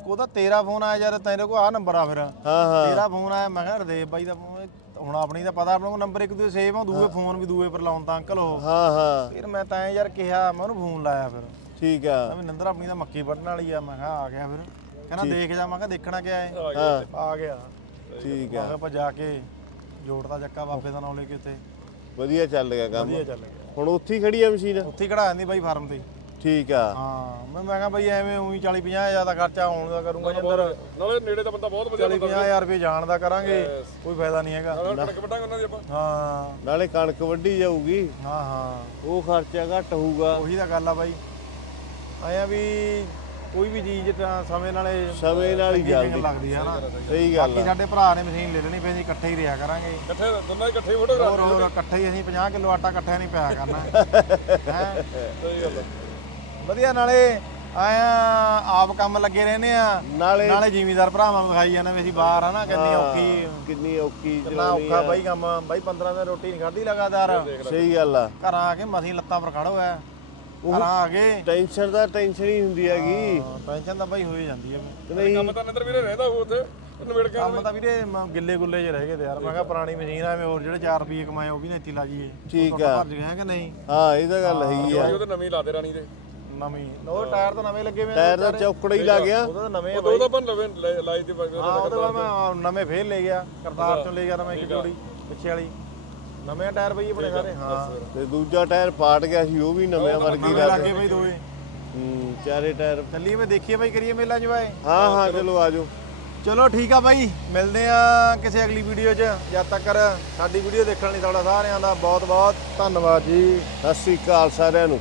ਉਹਦਾ ਤੇਰਾ ਫੋਨ ਆਇਆ ਯਾਰ ਤੇਰੇ ਕੋਲ ਆ ਨੰਬਰ ਆ ਫਿਰ। ਹਾਂ ਹਾਂ। ਤੇਰਾ ਫੋਨ ਆਇਆ ਮੈਂ ਕਿਹਾ ਹਰਦੇਵ ਬਾਈ ਦਾ phone, ਹੁਣ ਆਪਣੀ ਦਾ ਪਤਾ ਆਪਣਾ ਕੋਲ ਨੰਬਰ ਇੱਕ ਦੂਜੇ ਸੇਵ ਆ ਦੂਏ ਫੋਨ ਵੀ ਦੂਏ ਪਰ ਲਾਉਣ ਤਾਂ ਅੰਕਲ ਉਹ। ਹਾਂ ਹਾਂ। ਫਿਰ ਮੈਂ ਤਾਂ ਯਾਰ ਕਿਹਾ ਮੈਂ ਉਹਨੂੰ ਫੋਨ ਲਾਇਆ ਫਿਰ। ਠੀਕ ਆ। ਮੈਂ ਨੰਦਰ ਆਪਣੀ ਤਾਂ ਮੱਕੀ ਵੱਢਣ ਵਾਲੀ ਆ ਮੈਂ ਕਿਹਾ ਆ ਗਿਆ ਫਿਰ। ਕਹਿੰਦਾ ਦੇਖ ਜਾ ਮੈਂ ਕਿਹਾ ਦੇਖਣਾ ਕਿਆ ਹੈ ਹਾਂ। ਆ ਗਿਆ। ਠੀਕ ਮੈਂ ਆ ਕਿਹਾ ਆਪਾਂ ਜਾ ਕੇ ਜੋੜਦਾ ਚੱਕਾ ਬਾਬੇ ਦਾ ਨਾਮ ਲੈ ਕੇ ਵਧੀਆ ਚੱਲ ਗਿਆ ਕੰਮ। ਵਧੀਆ ਚੱਲ ਗਿਆ। ਹੁਣ ਉੱਥੇ ਹੀ ਖੜੀ ਆ ਮਸ਼ੀਨ? ਉੱਥੇ ਹੀ ਕਢਾ ਜਾਂਦੀ ਬਾਈ ਫਾਰਮ ਤੇ। ਠੀਕ ਆ। ਹਾਂ ਮੈਂ ਮੈਂ ਕਿਹਾ ਬਾਈ ਐਵੇਂ ਉਹੀ 40 50 ਹਜ਼ਾਰ ਦਾ ਖਰਚਾ ਹੋਣ ਦਾ ਕਰੂੰਗਾ ਜੇ ਅੰਦਰ ਨਾਲੇ ਨੇੜੇ ਦਾ ਬੰਦਾ ਬਹੁਤ ਵਧੀਆ 40 50 ਹਜ਼ਾਰ ਰੁਪਏ ਜਾਣ ਦਾ ਕਰਾਂਗੇ ਕੋਈ ਫਾਇਦਾ ਨਹੀਂ ਹੈਗਾ। ਕਣਕ ਵਟਾਂਗੇ ਉਹਨਾਂ ਦੀ ਆਪਾਂ। ਹਾਂ। ਨਾਲੇ ਕਣਕ ਵੱਢੀ ਜਾਊਗੀ। ਹਾਂ ਹਾਂ। ਉਹ ਖਰਚਾ ਘੱਟ ਹੋਊਗਾ। ਉਹੀ ਤਾਂ ਗੱਲ ਆ ਬਾਈ। ਆਇਆ ਵੀ ਕੋਈ ਵੀ ਚੀਜ਼ ਤਾਂ ਸਮੇਂ ਨਾਲੇ ਸਮੇਂ ਨਾਲ ਹੀ ਚੱਲਦੀ। ਲੱਗਦੀ ਹੈ ਨਾ। ਸਹੀ ਗੱਲ ਬਾਕੀ ਆ। ਸਾਡੇ ਭਰਾ ਨੇ ਮਸ਼ੀਨ ਲੈ ਲੈਣੀ ਪੈਂਦੀ ਇਕੱਠੇ ਹੀ ਰਿਆ ਕਰਾਂਗੇ। ਇਕੱਠੇ ਦੋਨਾਂ ਇਕੱਠੇ ਫੋਟੋ ਹੋਰ ਹੋਰ ਇਕੱਠੇ ਹੀ ਅਸੀਂ 50 ਕਿਲੋ ਆਟਾ ਇਕੱਠੇ ਨਹੀਂ ਪਿਆ ਕਰਨਾ। [laughs] ਹੈ? ਸਹੀ ਗੱਲ ਵਧੀਆ ਨਾਲੇ ਆਇਆ ਆਪ ਕੰਮ ਲੱਗੇ ਰਹਿੰਦੇ ਆ। ਨਾਲੇ ਨਾਲੇ ਜ਼ਿਮੀਦਾਰ ਭਰਾਵਾਂ ਨੂੰ ਵਿਖਾਈ ਜਾਂਦੇ ਵੀ ਅਸੀਂ ਬਾਹਰ ਆ ਨਾ ਕਿੰਨੀ ਔਖੀ ਕਿੰਨੀ ਔਖੀ ਕਿੰਨਾ ਔਖਾ ਬਾਈ ਕੰਮ ਬਾਈ 15 ਦਿਨ ਰੋਟੀ ਨਹੀਂ ਖਾਧੀ ਲਗਾਤਾਰ। ਸਹੀ ਗੱਲ ਆ। ਘਰਾਂ ਆ ਕੇ ਮਸੀਂ ਲੱਤਾਂ ਪਰ ਖੜ ਹੋਇਆ। ਘਰਾਂ ਆ ਗਏ ਟੈਨਸ਼ਨ ਦਾ ਟੈਨਸ਼ਨ ਹੀ ਹੁੰਦੀ ਹੈਗੀ। ਟੈਨਸ਼ਨ ਤਾਂ ਬਾਈ ਹੋ ਹੀ ਜਾਂਦੀ ਹੈ ਕਿ ਕੰਮ ਤਾਂ ਨਿੰਦਰ ਵੀਰੇ ਰਹਿੰਦਾ ਉਹ ਉੱਥੇ ਨਵੇੜ ਕੇ ਕੰਮ ਤਾਂ ਵੀਰੇ ਮ- ਗਿੱਲੇ ਗੁੱਲੇ ਜਿਹੇ ਰਹਿ ਗਏ ਤੇ ਯਾਰ। ਮੈਂ ਕਿਹਾ ਪੁਰਾਣੀ ਮਸ਼ੀਨ ਆ ਐਵੇਂ ਹੋਰ ਜਿਹੜੇ 4 ਰੁਪਏ ਕਮਾਏ ਉਹ ਵੀ ਨਾ ਇੱਥੇ ਲਾ ਜੀਏ ਠੀਕ ਆ। ਭੱਜ ਗਏ ਕਿ ਨਹੀਂ? ਹਾਂ ਇਹ ਤਾਂ ਗੱਲ ਹੈਗੀ ਆ। ਉਹਦੇ ਨਵੀਂ ਲਾ ਦੇ ਰਾਣੀ ਦੇ। ਨਵੀਂ। ਉਹ ਟਾਇਰ ਤਾਂ ਨਵੇਂ ਲੱਗੇ ਹੋਏ ਟਾਇਰ ਦਾ ਚੌਕੜਾ ਹੀ ਲੱਗ ਗਿਆ। ਉਹਦਾ ਤਾਂ ਨਵੇਂ ਆ ਉਹ ਬਾਈ। ਤਾਂ ਆਪਾਂ ਨਵੇਂ ਲੈ- ਲਾਈ ਦੀ ਬਾਈ ਹਾਂ ਉਹਦੇ ਬਾਅਦ ਮੈਂ ਨਵੇਂ ਫੇਰ ਲੈ ਗਿਆ। ਕਰਤਾਰ ਚੋਂ ਲੈ ਗਿਆ ਤਾਂ ਮੈਂ ਇੱਕ ਜੋੜੀ ਪਿੱਛੇ ਵਾਲੀ। ਨਵੇਂ ਟਾਇਰ ਬਈ ਆਪਣੇ ਸਾਰੇ। ਹਾਂ। ਤੇ ਦੂਜਾ ਟਾਇਰ ਪਾਟ ਗਿਆ ਸੀ ਉਹ ਵੀ ਨਵੇਂ ਵਰਗੀ ਲੱਗ ਬਈ ਦੋਏ ਹੂੰ ਚਾਰੇ ਟਾਇਰ। ਚੱਲੀਏ ਮੈਂ ਦੇਖੀਏ ਬਾਈ ਕਰੀਏ ਮੇਲਾ ਜਵਾਏ। ਹਾਂ ਹਾਂ ਚਲੋ ਆਜੋ ਚਲੋ ਠੀਕ ਆ ਬਾਈ। ਮਿਲਦੇ ਆ ਕਿਸੇ ਅਗਲੀ ਵੀਡੀਓ 'ਚ। ਜਦ ਤੱਕ ਸਾਡੀ ਵੀਡੀਓ ਦੇਖਣ ਲਈ ਤੁਹਾਡਾ ਸਾਰਿਆਂ ਦਾ ਬਹੁਤ ਬਹੁਤ ਧੰਨਵਾਦ ਜੀ। ਸਤਿ ਸ੍ਰੀ ਅਕਾਲ ਸਾਰਿਆਂ ਨੂੰ।